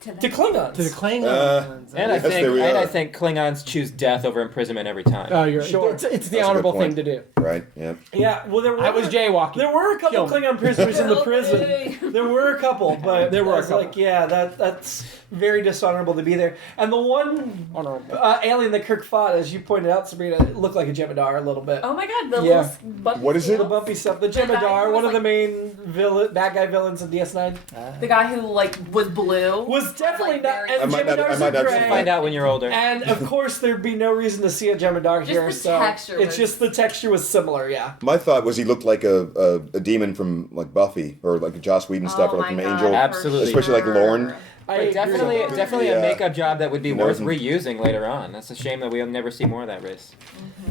To Klingons. To the Klingons. And I Yes, there we are. think Klingons choose death over imprisonment every time. Oh, you're Sure. It's the That's a good honorable point. thing to do. Right, yeah. Yeah, well, there were. I was jaywalking. There were a couple Kill me. Klingon prisoners in the Help prison. me. There were a couple, but There were I a was couple. like, yeah, that's very dishonorable to be there. And the one Honorable. alien that Kirk fought, as you pointed out, Sabrina, it looked like a Jemadar a little bit. Oh my god, the Yeah. little bumpy What is it? The tails. bumpy stuff. The The guy Jemadar, who one was of the main bad guy villains in DS9. The guy who was blue. Was definitely like, not. very- And I might not- I Jemadars might are not gray. Find out when you're older. And of course, there'd be no reason to see a Jemadar Just here. the So texture it's was- just the texture was similar. Yeah. My thought was he looked like a demon from like Buffy or like Joss Whedon stuff or like my from God, Angel. for Absolutely. Especially like Lorne. I But agree. definitely a Yeah. makeup job that would be No, worth isn't- reusing later on. That's a shame that we'll never see more of that race.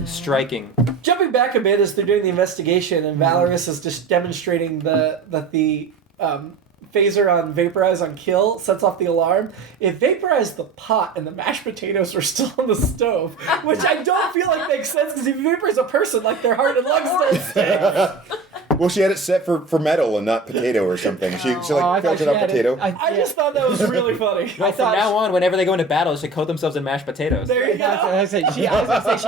Striking. Jumping back a bit as they're doing the investigation, and Valeris is just demonstrating that the phaser on Vaporize on Kill sets off the alarm. It vaporized the pot and the mashed potatoes were still on the stove, which I don't feel like makes sense because if you vaporize a person, like their heart and lungs still stay. Well, she had it set for metal and not potato or something. She Oh, like I thought filtered she out had potato. it. I just thought that was really funny. Well, from now on, whenever they go into battle, they should coat themselves in mashed potatoes. There you I go. was gonna say she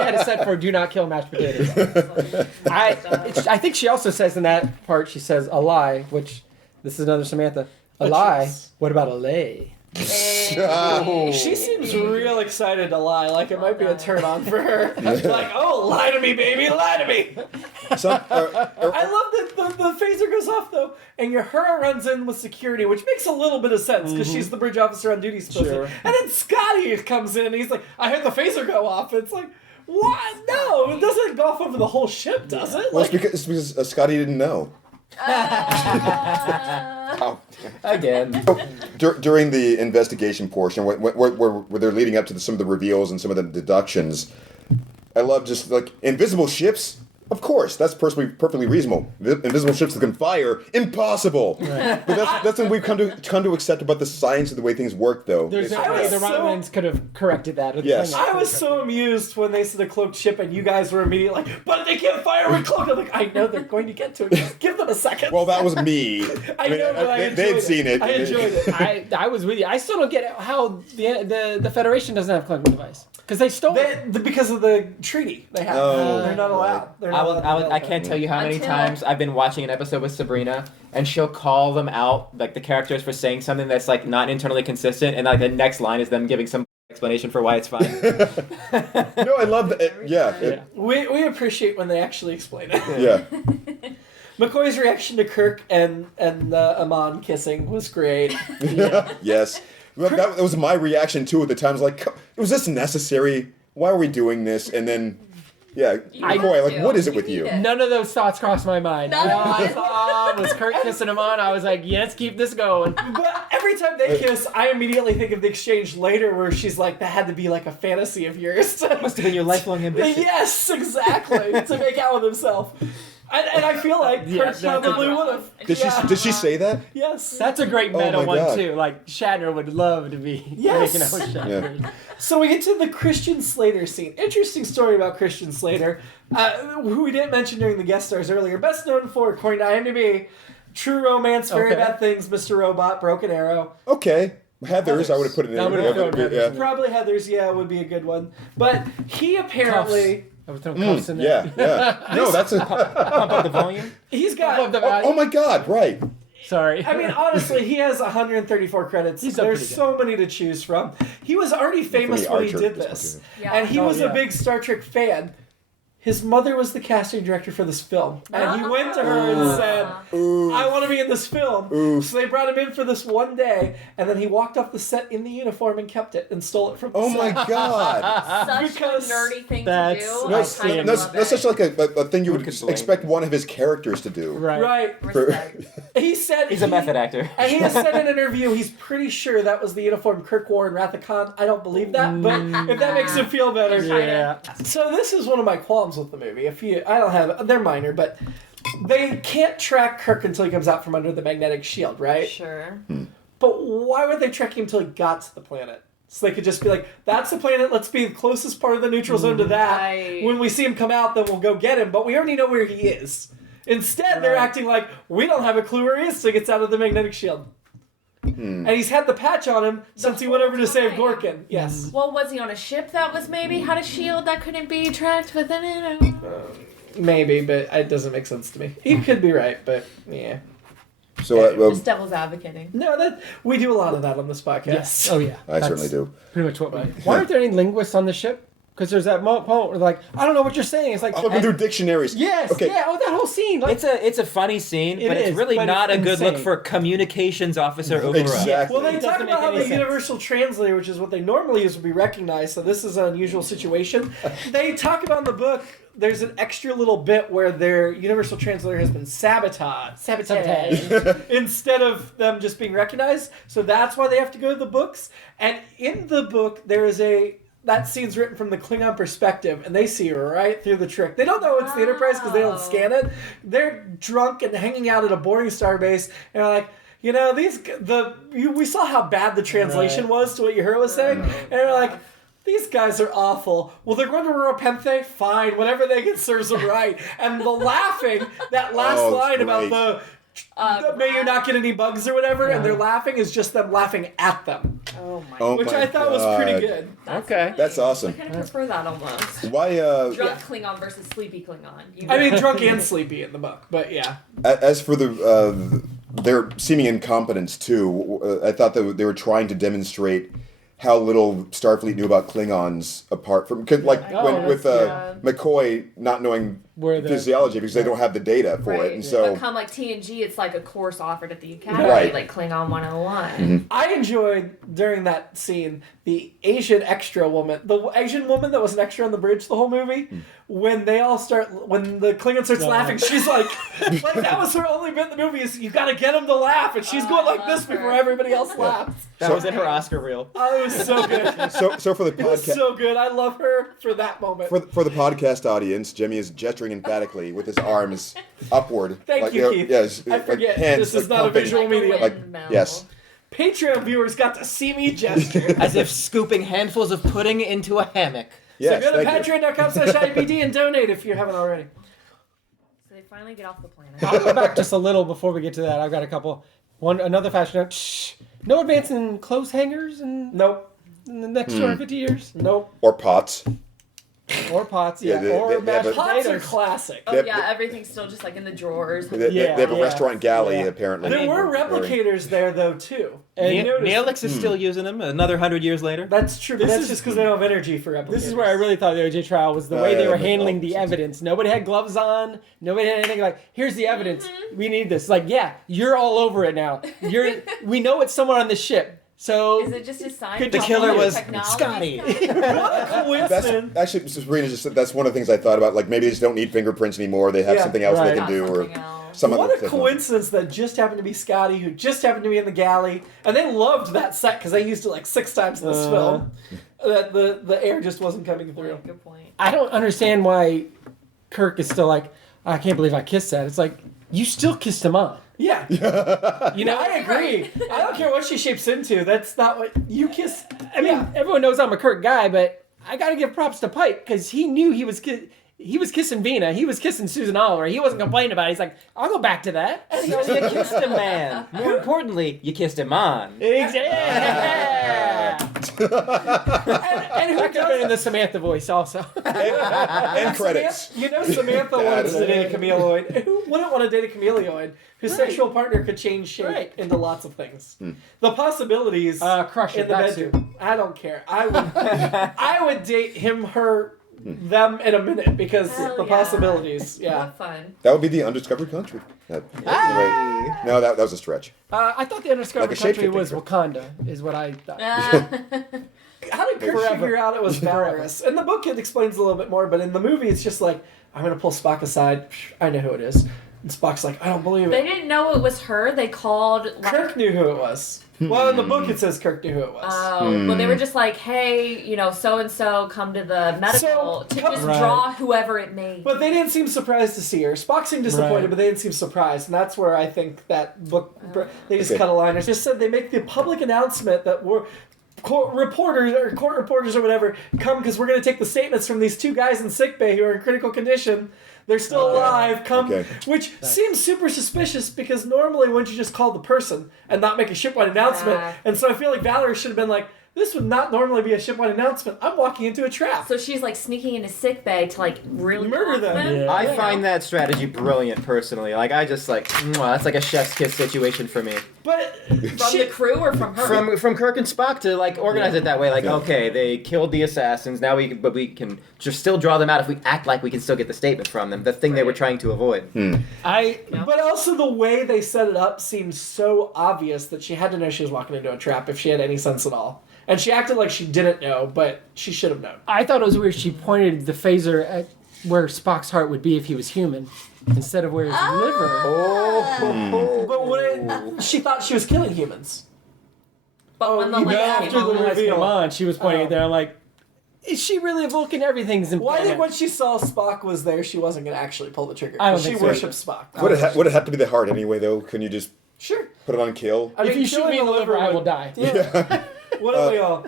had it set for "Do not kill mashed potatoes." I think she also says in that part she says a lie, which this is another Samantha. A lie. What about a lay? She seems real excited to lie, like it might be a turn on for her. Like, oh, lie to me, baby, lie to me. I love that the phaser goes off though, and Uhura runs in with security, which makes a little bit of sense because she's the bridge officer on duty supposedly. Sure. And then Scotty comes in, and he's like, "I heard the phaser go off." It's like, what? No, it doesn't go off over the whole ship, does it? Well, Like, it's because Scotty didn't know. Oh. Again. During the investigation portion, where they're leading up to some of the reveals and some of the deductions, I love just like invisible ships. Of course, that's perfectly reasonable. Invisible ships that can fire, impossible. Right. But that's when we've come to accept about the science of the way things work, though. There's no way the Romulans could have corrected that. Yes. I was so amused when they said a cloaked ship, and you guys were immediately like, "But they can't fire with cloak." I'm like, I know they're going to get to it. Just give them a second. Well, that was me. I know, but I enjoyed they'd it. seen it. I enjoyed it. I was with you. I still don't get how the Federation doesn't have Klingon device because they stole it Because of the treaty they have. Oh, They're not allowed. They're not allowed I can't tell you how many times I've been watching an episode with Sabrina, and she'll call them out, like the characters, for saying something that's like not internally consistent, and like the next line is them giving some explanation for why it's fine. No, I love that. We appreciate when they actually explain it. Yeah. McCoy's reaction to Kirk and Amon kissing was great. Yeah. Yes. Well, that was my reaction too at the time. I was like, was this necessary? Why are we doing this? And then, McCoy, like, what is it with you? None of those thoughts crossed my mind. All I saw was Kirk kissing him on. I was like, yes, keep this going. But every time they kiss, I immediately think of the exchange later where she's like, that had to be like a fantasy of yours. Must have been your lifelong ambition. Yes, exactly. To make out with himself. And I feel like Kirk probably would have. Did she say that? Yes. That's a great meta my one, God. too. Like, Shatner would love to be Yes. making out with Shatner. Yeah. So we get to the Christian Slater scene. Interesting story about Christian Slater, who we didn't mention during the guest stars earlier. Best known for, according to IMDb, True Romance, Very Bad Things, Mr. Robot, Broken Arrow. Okay. Heathers, I would have put it in. I would have thrown Heathers. Probably Heathers, would be a good one. But he apparently... I would throw cuffs in there. Yeah. No, that's a... Pump up the volume. He's got... Oh my God, right. Sorry. I mean, honestly, he has 134 credits. There's so many to choose from. He was already famous when he did this. Yeah. And he was a big Star Trek fan. His mother was the casting director for this film. And he went to her and said, I want to be in this film. So they brought him in for this one day, and then he walked off the set in the uniform and kept it and stole it from the Oh set. my God. Such Because a nerdy thing to that's- do. That's I kind of love it. such like a thing you would could blame expect one of his characters to do. Right. Respect. He said He's a method actor. And he has said in an interview he's pretty sure that was the uniform Kirk wore in Wrath of Khan. I don't believe that, but if that makes him feel better. Yeah. So this is one of my qualms with the movie. I don't have, they're minor, but they can't track Kirk until he comes out from under the magnetic shield, right? Sure. But why would they track him until he got to the planet? So they could just be like, that's the planet, let's be the closest part of the neutral zone to that. Right. When we see him come out, then we'll go get him. But we already know where he is. Instead, they're acting like, we don't have a clue where he is, so he gets out of the magnetic shield. And he's had the patch on him since he went over to save Gorkin. Yes. Well, was he on a ship that was maybe had a shield that couldn't be tracked within it? Maybe, but it doesn't make sense to me. You could be right, but yeah. So Just devil's advocating. No, we do a lot of that on this podcast. Yes. Oh, yeah. I certainly do. Pretty much what we... Why aren't there any linguists on the ship? Because there's that moment where like, I don't know what you're saying. It's like... Flipping through dictionaries. Yes, Okay. yeah, that whole scene. Like, It's a funny scene, It but is, it's really but not it's a good look insane. for a communications officer overall. Exactly. Well, they It talk doesn't about make how any the sense. universal translator, which is what they normally use, would be recognized, so this is an unusual situation. They talk about in the book, there's an extra little bit where their universal translator has been sabotaged instead of them just being recognized. So that's why they have to go to the books. And in the book, there is that scene's written from the Klingon perspective, and they see right through the trick. They don't know it's the Enterprise because they don't scan it. They're drunk and hanging out at a boring starbase, and they're like, you know, we saw how bad the translation was to what your hero was saying, and they're like, these guys are awful. Well, they're going to Repenthe? Fine, whatever they can serves them right. And the laughing, that last Oh, line great. about may you not get any bugs or whatever, and they're laughing is just them laughing at them. Oh my Oh Which my I thought was pretty God. good. Okay. That's awesome. I kind of prefer that almost. Why? Drunk Klingon versus sleepy Klingon. I mean, drunk and sleepy in the book, but yeah. As for their seeming incompetence too, I thought that they were trying to demonstrate how little Starfleet knew about Klingons, apart from with McCoy not knowing physiology because they don't have the data for it, and so but come like TNG, it's like a course offered at the academy, Right. like Klingon 101. Mm-hmm. I enjoyed during that scene the Asian extra woman, the Asian woman that was an extra on the bridge the whole movie. When the Klingon starts laughing, she's like that was her only bit in the movie is you got to get them to laugh, and she's going like this before everybody else laughs. That was in her Oscar reel. Oh, it was so good. so for the It was podcast. so good. I love her for that moment. For the podcast audience, Jimmy is gesturing emphatically with his arms upward. Thank you, Keith. Yes, I forget, hands, this is not a pumping. visual medium. Yes. Patreon viewers got to see me gesture. As if scooping handfuls of pudding into a hammock. Yes, So go to thank you. patreon.com/IABD and donate if you haven't already. So they finally get off the planet. I'll go back just a little before we get to that. I've got a couple. Another fashion note. Shh. No advance in clothes hangers in Nope. the next 250 years. Nope. Or pots. Or pots, Yeah, yeah. they Or mashed have a- Pots are potatoes. classic. Oh Yep. yeah, everything's still just like in the drawers. They have a yeah. restaurant galley, Yeah. apparently. There were replicators there though too. And You noticed- Neelix is still using them another 100 years later. That's true, but This that's is- just because they don't have energy for replicators. This is where I really thought the OJ trial was the way they yeah, were that makes handling a lot the of sense. evidence. Nobody had gloves on. Nobody had anything like, here's the evidence. We need this. Like, yeah, you're all over it now. We know it's someone on the ship. So Is it just a sign? Could of the how killer much was technology Scotty. is coming? What a coincidence. That's actually, Sabrina just said that's one of the things I thought about. Like maybe they just don't need fingerprints anymore. They have Yeah, something else right. they can Got do, or something else. some What other a thing. coincidence that just happened to be Scotty, who just happened to be in the galley, and they loved that set because they used it like 6 times in this film. That the air just wasn't coming through. Good point. I don't understand why Kirk is still like, I can't believe I kissed that. It's like, you still kissed him on. Yeah, You know, I agree. I don't care what she shapes into. That's not what you kiss. I mean, everyone knows I'm a Kirk guy, but I got to give props to Pike because he knew he was kissing Vina. He was kissing Susan Oliver. He wasn't complaining about it. He's like, I'll go back to that. So you kissed a man. More importantly, you kissed him on. Yeah. and who could have been in the Samantha voice also? and credits. You know, Samantha wants to date a chameleoid. Who wouldn't want to date a chameleoid whose sexual partner could change shape into lots of things? The possibilities Crush in it. the That's bedroom. I don't care. I would date him, her, them in a minute because Hell the yeah. possibilities. Yeah. What fun. That would be the undiscovered country. Anyway, no, that was a stretch. I thought the undiscovered Like a country shapeshifting was trick. Wakanda, is what I thought. How did Kirk figure out it was Valeris? In the book, it explains a little bit more, but in the movie, it's just like, I'm going to pull Spock aside. I know who it is. And Spock's like, I don't believe They it. didn't know it was her. They called. Like, Kirk knew who it was. Well, in the book, it says Kirk knew who it was. well, they were just like, hey, so and so come to the medical to just Right. draw whoever it may. But they didn't seem surprised to see her. Spock seemed disappointed, Right. but they didn't seem surprised. And that's where I think that book, they just Okay. cut a line. It just said they make the public announcement that we're court reporters or whatever come because we're going to take the statements from these 2 guys in sickbay who are in critical condition. They're still alive. Come, Okay. which seems super suspicious because normally wouldn't you just call the person and not make a shipwide announcement? Yeah. And so I feel like Valerie should have been like, this would not normally be a shipwide announcement. I'm walking into a trap. So she's like sneaking into sickbay to like really Murder them. Yeah. I find that strategy brilliant, personally. Like, I just like, that's like a chef's kiss situation for me. But from the crew or from her. From Kirk and Spock to like organize it that way. Like, okay, they killed the assassins. Now we can just still draw them out if we act like we can still get the statement from them. The thing they were trying to avoid. But also the way they set it up seems so obvious that she had to know she was walking into a trap if she had any sense at all. And she acted like she didn't know, but she should have known. I thought it was weird she pointed the phaser at where Spock's heart would be if he was human instead of where his liver. But when she thought she was killing humans. But when the you lights know, came after the on, When the lights reveal. came on, she was pointing it there. I'm like, is she really a Vulcan? Everything's in Well, I think planet. when she saw Spock was there, she wasn't going to actually pull the trigger. I don't She think so. worships Spock. Would it have to be the heart anyway, though? Can you just Sure. put it on kill? I If mean, you shoot killing me in the liver, I would- will die. Yeah. What do we all?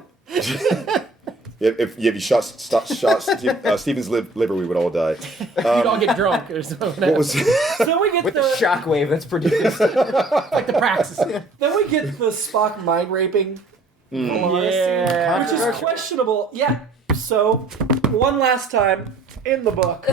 If you shot Stephen's liver, we would all die. You'd all get drunk or something. What was? So we get With the the shockwave that's produced. like the praxis. then we get the Spock mind raping Valeris Yeah. scene, which is questionable. Yeah. So one last time in the book,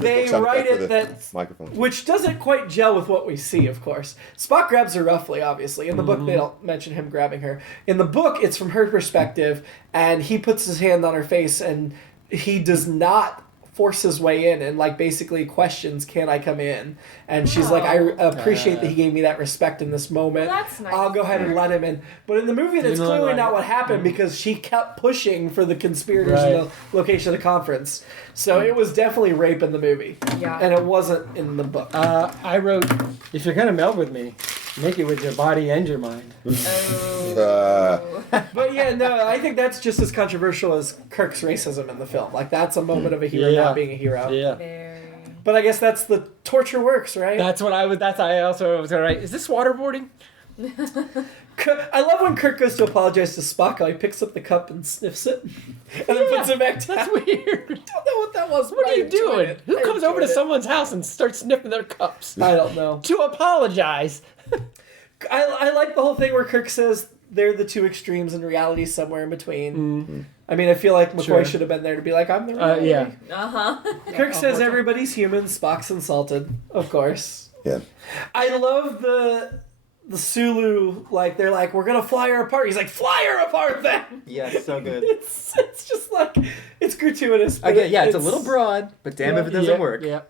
they Sound write effect for it the that. microphone. Which doesn't quite gel with what we see, of course. Spock grabs her roughly, obviously. In the book, they don't mention him grabbing her. In the book, it's from her perspective, and he puts his hand on her face, and he does not force his way in and like basically questions, "Can I come in?" And she's like, "I appreciate that he gave me that respect in this moment. Well, that's nice. I'll go ahead and let him in." But in the movie, that's clearly not what happened because she kept pushing for the conspirators in the location of the conference. So it was definitely rape in the movie. Yeah. And it wasn't in the book. I wrote, if you're gonna meld with me, make it with your body and your mind. But yeah, no, I think that's just as controversial as Kirk's racism in the film. Like, that's a moment of a hero not being a hero. Yeah. Very. But I guess that's the torture works, right? That's what I would. I also was gonna write. Is this waterboarding? I love when Kirk goes to apologize to Spock. How he picks up the cup and sniffs it, and then puts it back down. That's weird. I don't know what that was. What are you doing? It. Who comes over to someone's house and starts sniffing their cups? I don't know. To apologize. I like the whole thing where Kirk says they're the two extremes and reality somewhere in between. I mean, I feel like McCoy should have been there to be like, "I'm the reality." Yeah. Kirk says everybody's human. Spock's insulted, of course. Yeah. I love the Sulu, like, they're like, "We're gonna fly her apart." He's like, "Fly her apart then!" Yeah, so good. It's just like, it's gratuitous. But Again, it's a little broad, but damn if it doesn't work. Yeah.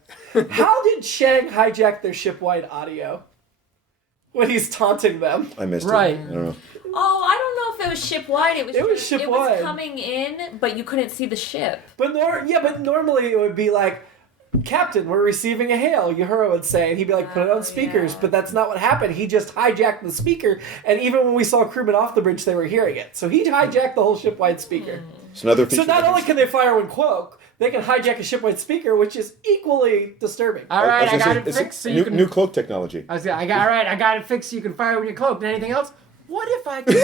How did Chang hijack their shipwide audio when he's taunting them? I missed Right. it. I don't know. Oh, I don't know if it was ship-wide. It was ship-wide. coming in, but you couldn't see the ship. But normally it would be like, "Captain, we're receiving a hail," Uhura would say, and he'd be like, "Put it on speakers." But that's not what happened. He just hijacked the speaker, and even when we saw crewmen off the bridge, they were hearing it. So he hijacked the whole ship-wide speaker. It's another feature. So not only can they fire when cloak, they can hijack a ship-wide speaker, which is equally disturbing. All right, I was got gonna it say, fixed. So it's you new, can. new cloak technology. I got it fixed. So you can fire when you're cloaked. And anything else? What if I could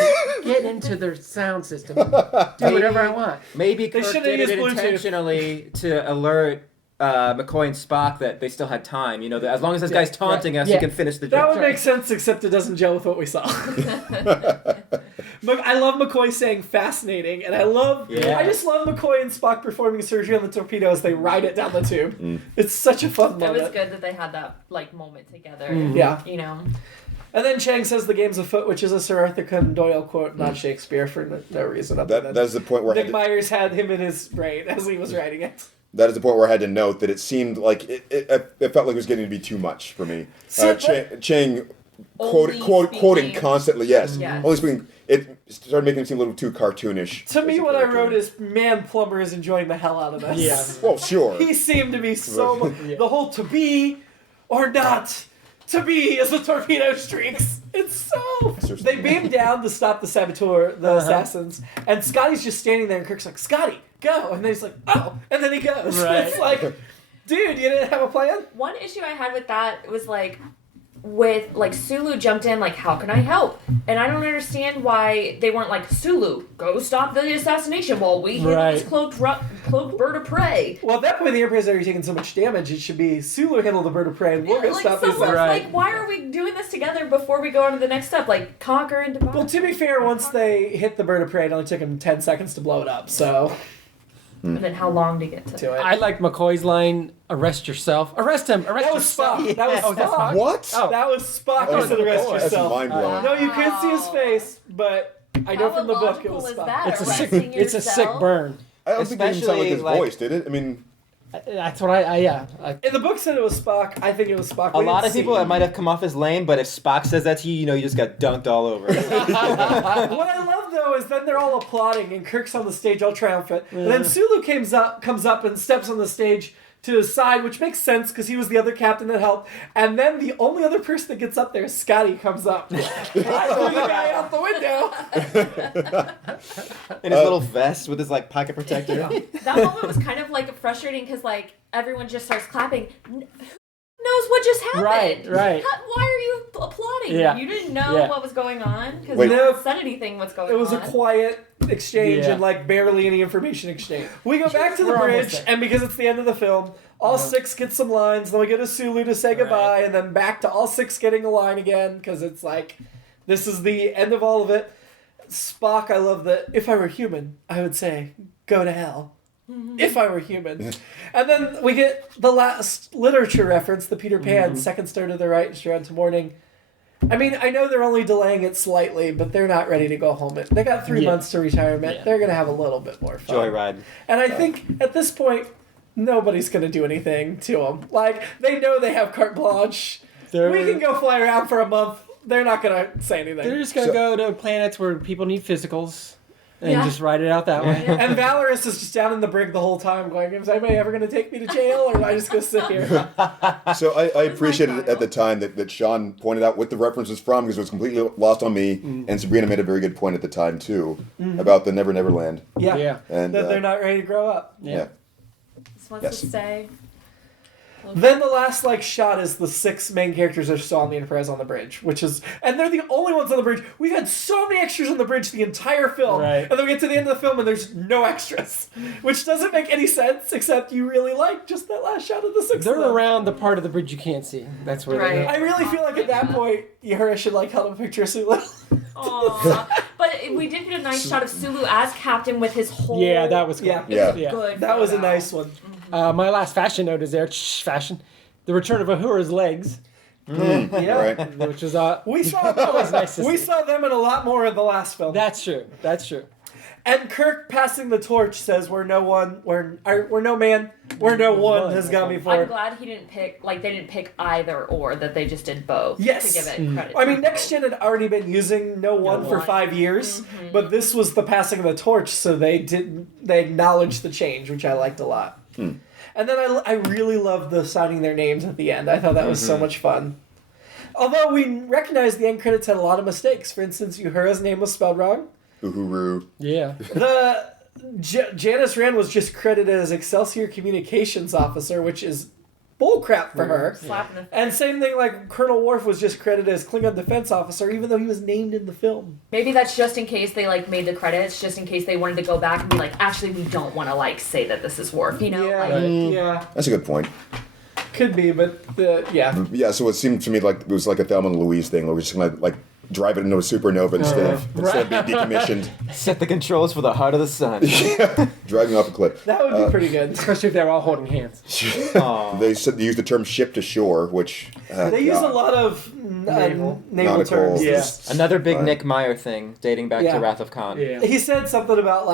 get into their sound system? Do whatever I want. Maybe They Kirk should've did it used Bluetooth. intentionally to alert McCoy and Spock that they still had time. You know, that as long as this guy's taunting us, he can finish the That job. would make sense, except it doesn't gel with what we saw. I love McCoy saying "fascinating," and I just love McCoy and Spock performing surgery on the torpedo as they ride it down the tube. It's such a fun It moment. was good that they had that like moment together. Yeah. You know. And then Chang says the game's afoot, which is a Sir Arthur Conan Doyle quote, not Shakespeare, for no reason. That's the point where Nick Myers had him in his brain as he was writing it. that is the point where I had to note that it seemed like it felt like it was getting to be too much for me. Chang quoting constantly, yes. Only speaking, it started making it seem a little too cartoonish. To me, what I wrote is, "Man, Plumber is enjoying the hell out of this." Yeah. Well, sure. He seemed to be so... The whole "to be or not to be" as the torpedo streaks. It's so... They beam down to stop the saboteur, the assassins, and Scotty's just standing there, and Kirk's like, "Scotty, go!" And then he's like, "Oh!" And then he goes. Right. It's like, dude, you didn't have a plan? One issue I had with that was like, with like Sulu jumped in like, "How can I help?" And I don't understand why they weren't like, "Sulu, go stop the assassination while we hit this cloaked bird of prey." Well, at that point, the Empire's already taken so much damage, it should be Sulu handle the bird of prey, and we're going to Like stop this. someone's like, "Why are we doing this together before we go on to the next step?" Like, conquer and divide. Well, to be fair, once they hit the bird of prey, it only took them 10 seconds to blow it up, so... And then how long to get to it. I like McCoy's line, "Arrest yourself." Arrest him. Arrest That was yourself. Spock. That was Spock. What? Oh. That was Spock who said "arrest That's yourself." mind blowing. No, you couldn't see his face, but I know How from the book it illogical was is Spock. that? It's a sick. Arresting It's a sick yourself? burn. I don't think it even sounded like his Especially, voice, did it? I mean, That's what I In the book said it was Spock. I think it was Spock. A We lot didn't of people see. that might have come off as lame, but if Spock says that to you, you know you just got dunked all over. What I love though is then they're all applauding and Kirk's on the stage all triumphant, and then Sulu comes up and steps on the stage to his side, which makes sense because he was the other captain that helped. And then the only other person that gets up there, Scotty, comes up. I threw the guy out the window. In his little vest with his like pocket protector. That moment was kind of like frustrating because like everyone just starts clapping. Who knows what just happened? Right. Why are you applauding? Yeah. You didn't know Yeah. what was going on because Wait. no one said anything. What's going on? It was a quiet exchange Yeah. and like barely any information exchange. We go back to the We're almost bridge, there. and because it's the end of the film, all six get some lines. Then we go to Sulu to say goodbye, and then back to all six getting a line again because it's like this is the end of all of it. Spock, I love that. If I were human, I would say, "Go to hell." If I were human. And then we get the last literature reference, the Peter Pan, second star to the right, straight on to morning. I mean, I know they're only delaying it slightly, but they're not ready to go home. They got 3 months to retirement. Yeah. They're going to have a little bit more fun. Joyride. And I think at this point, nobody's going to do anything to them. Like, they know they have carte blanche. We can go fly around for a month. They're not going to say anything. They're just going to go to planets where people need physicals and just ride it out that way. And Valeris is just down in the brig the whole time going, is anybody ever going to take me to jail, or am I just going to sit here? So I appreciated at the time that Sean pointed out what the reference was from, because it was completely lost on me, and Sabrina made a very good point at the time, too, about the Never Never Land. Yeah. And, that they're not ready to grow up. Yeah. Just wants to stay. Then the last shot is the 6 main characters are still on the Enterprise on the bridge, and they're the only ones on the bridge. We've had so many extras on the bridge the entire film, and then we get to the end of the film and there's no extras, which doesn't make any sense, except you really like just that last shot of the 6. They're around the part of the bridge you can't see. That's where they I really feel like at that point, Uhura should hold up a picture of Sulu. Aww. But we did get a nice shot of Sulu as captain with his whole... Yeah, that was cool. Yeah. Good. That was a nice one. My last fashion note is there. Fashion. The return of Uhura's legs. Right. Which was we saw always nice to we see. saw them in a lot more in the last film. That's true. And Kirk passing the torch says, "We're no man, where no one has gone before." I'm glad he didn't pick, they didn't pick either or, that they just did both. Yes. To give it credit. I mean, Next Gen had already been using no one for 5 years, but this was the passing of the torch, so they acknowledged the change, which I liked a lot. And then I really loved the signing their names at the end. I thought that was so much fun. Although we recognized the end credits had a lot of mistakes. For instance, Uhura's name was spelled wrong. Uhuru. Yeah. Janice Rand was just credited as Excelsior Communications Officer, which is bullcrap for her. Slap in the face. And same thing, Colonel Worf was just credited as Klingon Defense Officer, even though he was named in the film. Maybe that's just in case they made the credits, just in case they wanted to go back and be actually, we don't want to say that this is Worf, you know? Yeah. That's a good point. Could be, but yeah. Yeah, so it seemed to me like it was like a Thelma and Louise thing, where we're just going to drive it into a supernova instead of being decommissioned. Set the controls for the heart of the sun. Driving off a cliff. That would be pretty good. Especially if they're all holding hands. They used the term ship to shore, which... they use a lot of naval terms. Yeah. Another big Nick Meyer thing, dating back to Wrath of Khan. Yeah. He said something about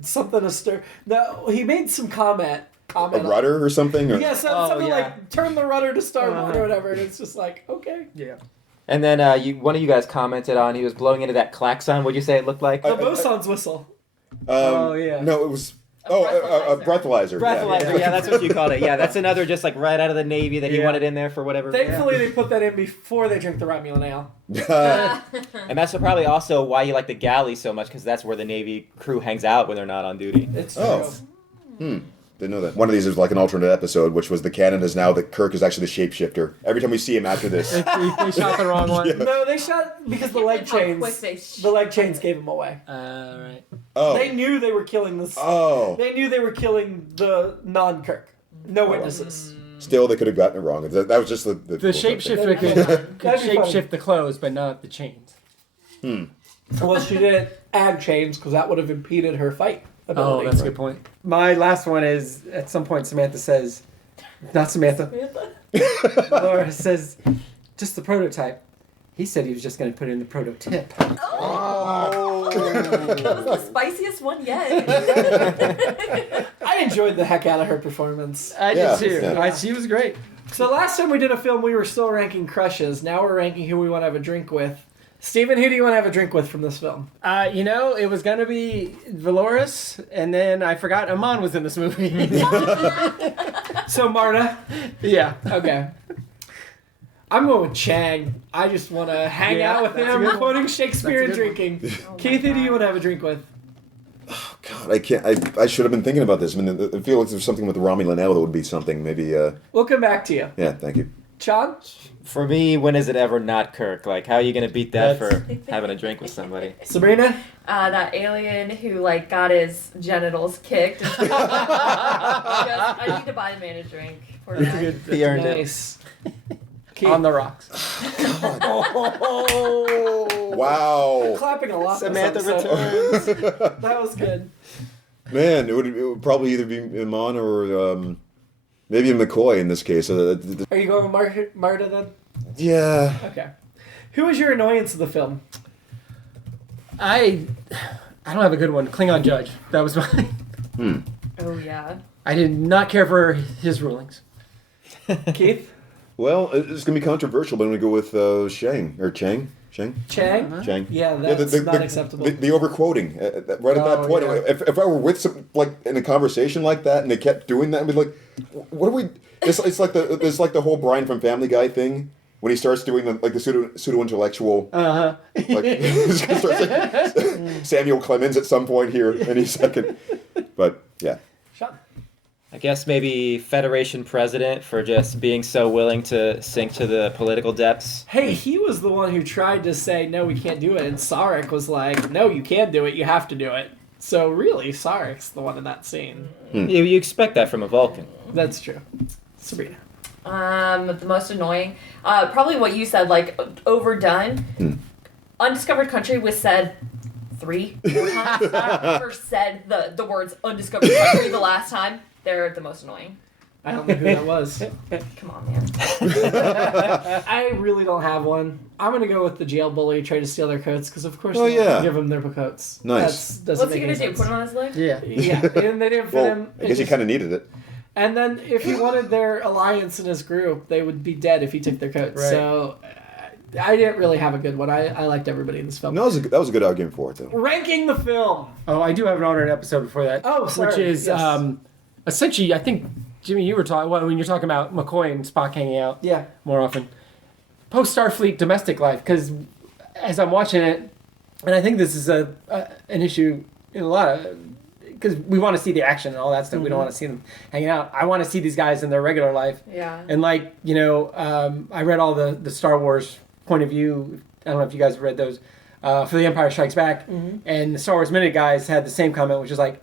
something to stir... No, he made some comment. A rudder or something? Or? Yeah, something like, turn the rudder to starboard or whatever, and it's just okay. Yeah. And then one of you guys commented on he was blowing into that klaxon. What'd you say it looked like? The bosun's whistle. No, it was... a breathalyzer. Breathalyzer, yeah, that's what you called it. Yeah, that's another just right out of the Navy that he wanted in there for whatever. Thankfully, they put that in before they drink the Romulan ale. And that's probably also why you like the galley so much, because that's where the Navy crew hangs out when they're not on duty. It's true. Didn't know that. One of these is like an alternate episode, which was the canon is now that Kirk is actually the shapeshifter. Every time we see him after this. They shot the wrong one. Yeah. No, they shot because the leg chains. The leg chains gave him away. Right. Oh. They knew they were killing this. Oh. They knew they were killing the non-Kirk. No witnesses. Still, they could have gotten it wrong. That was just the shapeshifter could shapeshift the clothes, but not the chains. Well, she didn't add chains because that would have impeded her fight ability. Oh, that's a good point. My last one is, at some point, Samantha says, not Samantha. Laura says, just the prototype. He said he was just going to put in the prototip. Oh! That was the spiciest one yet. I enjoyed the heck out of her performance. I did too. Yeah. She was great. So last time we did a film, we were still ranking crushes. Now we're ranking who we want to have a drink with. Steven, who do you want to have a drink with from this film? It was going to be Valeris, and then I forgot Amon was in this movie. So Marta? Yeah. Okay. I'm going with Chang. I just want to hang out with him, quoting Shakespeare and drinking. Keith, who do you want to have a drink with? Oh, God, I can't. I should have been thinking about this. I mean, I feel like there's something with the Romulan ale that would be something. Maybe. We'll come back to you. Yeah, thank you. Sean? For me, when is it ever not Kirk? How are you going to beat that for having a drink with somebody? Sabrina? That alien who got his genitals kicked. I need to buy the man a drink. Poor guy. He earned it. Nice. On the rocks. Wow. Clapping a lot. Samantha this episode. returns. That was good. Man, it would probably either be Iman or maybe McCoy in this case. Are you going with Marta then? Yeah. Okay. Who was your annoyance of the film? I don't have a good one. Klingon Judge. That was mine. Oh, yeah. I did not care for his rulings. Keith? Well, it's going to be controversial, but I'm going to go with Chang. Chang? Chang. Yeah, that's not acceptable. The overquoting. Right at that point, yeah. if I were with in a conversation like that and they kept doing that, I'd be like, what are we... It's like the whole Brian from Family Guy thing. When he starts doing the pseudo-intellectual... Samuel Clemens at some point here any second. But, yeah. Sean? I guess maybe Federation president for just being so willing to sink to the political depths. Hey, he was the one who tried to say, no, we can't do it. And Sarek was like, no, you can do it. You have to do it. So really, Sarek's the one in that scene. You expect that from a Vulcan. That's true. Sabrina? The most annoying. Probably what you said, like, overdone. Undiscovered Country was said 3 more times. I first said the words Undiscovered Country the last time. They're the most annoying. I don't know who that was. Come on, man. I really don't have one. I'm going to go with the jail bully trying to steal their coats, because of course Oh, they yeah. give them their coats. Nice. What's he going to do? Put him on his leg? Yeah. Yeah, and they didn't fit him. I guess he kind of needed it. And then if he wanted their alliance in his group, they would be dead if he took their coats. Right. So I didn't really have a good one. I liked everybody in this film. No, that was a good argument for it, though. Ranking the film. Oh, I do have an alternate episode before that. Oh, sorry. Which is Yes. essentially, I think, Jimmy, you were talking, when you're talking about McCoy and Spock hanging out Yeah. more often. Post-Starfleet domestic life, because as I'm watching it, and I think this is an issue in a lot of, because we want to see the action and all that stuff. We don't want to see them hanging out. I want to see these guys in their regular life. Yeah. And I read all the Star Wars point of view. I don't know if you guys have read those for The Empire Strikes Back. And the Star Wars Minute guys had the same comment, which is like,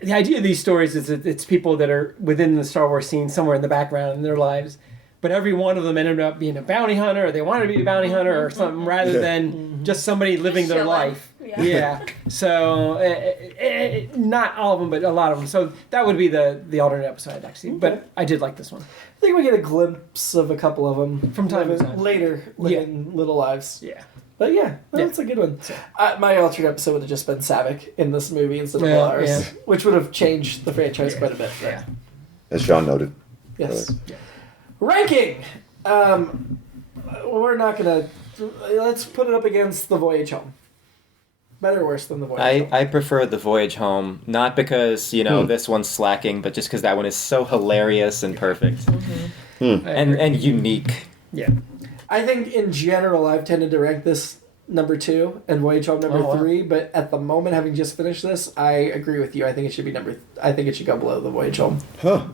the idea of these stories is that it's people that are within the Star Wars scene somewhere in the background in their lives, but every one of them ended up being a bounty hunter, or they wanted to be a bounty hunter or something, rather than just somebody living their Chilling. life. Yeah. So not all of them, but a lot of them. So that would be the alternate episode I'd actually. But I did like this one. I think we get a glimpse of a couple of them From time to time. later, living little lives. Yeah. But yeah, that's a good one. My alternate episode would have just been Savick in this movie instead of Valeris, which would have changed the franchise quite a bit. Yeah. As Sean noted. Yes. Ranking. We're not gonna. Let's put it up against The Voyage Home. Better or worse than The Voyage Home? I prefer The Voyage Home, not because, this one's slacking, but just because that one is so hilarious and perfect. And unique. Yeah. I think in general I've tended to rank this number 2 and Voyage Home number 3, but at the moment, having just finished this, I agree with you. I think it should be I think it should go below The Voyage Home. Huh.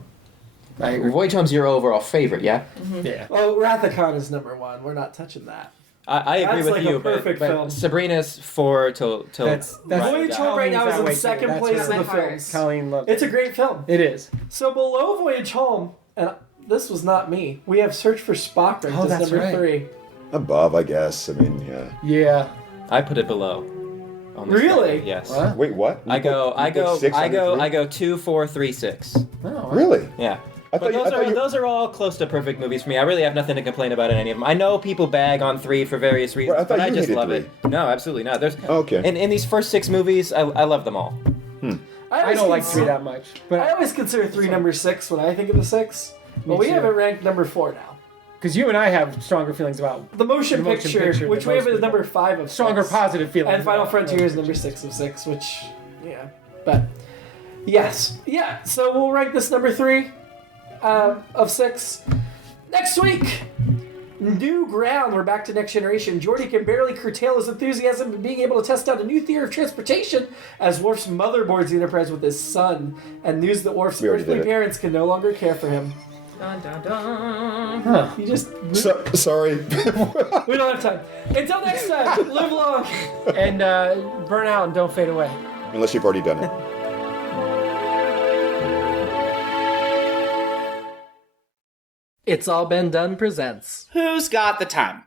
I agree. Voyage Home's your overall favorite, yeah? Yeah. Oh, Wrath of Khan is number 1. We're not touching that. I agree That's with like you, a perfect but film. Sabrina's 4 till That's Voyage Home right now is in second place in in the my heart. films. Colleen loved It's a great film. it. Is. So below Voyage Home, and this was not me, we have Search for Spock ranked as that's number right. 3. Above, I guess. I mean, yeah. Yeah. I put it below. On this Really? one, yes. Wow. Wait, what? I go 2, 4, 3, 6. Oh, wow. Really? Yeah. I But thought those are all close to perfect movies for me. I really have nothing to complain about in any of them. I know people bag on 3 for various reasons, Well, I thought but I you just hated love 3. it. No, absolutely not. There's Okay. in these first 6 movies, I love them all. I don't like 3 that much. But I always consider 3 number 6 when I think of the 6, but we too. have it ranked number 4 now. because you and I have stronger feelings about The motion, The motion picture, picture which than we have most as number 5 of stronger 6. positive feelings. And Final about Frontier is number 6 of 6, which, yeah. But, yes. Yeah, so we'll rank this number 3 of 6. Next week, new ground. We're back to Next Generation. Geordi can barely curtail his enthusiasm in being able to test out a new theory of transportation as Worf's mother boards the Enterprise with his son, and news that Worf's We already earthly did it. parents can no longer care for him. Dun, dun, dun. Huh. You just... Sorry. We don't have time. Until next time, live long. And burn out and don't fade away. Unless you've already done it. It's All Been Done presents. Who's got the time?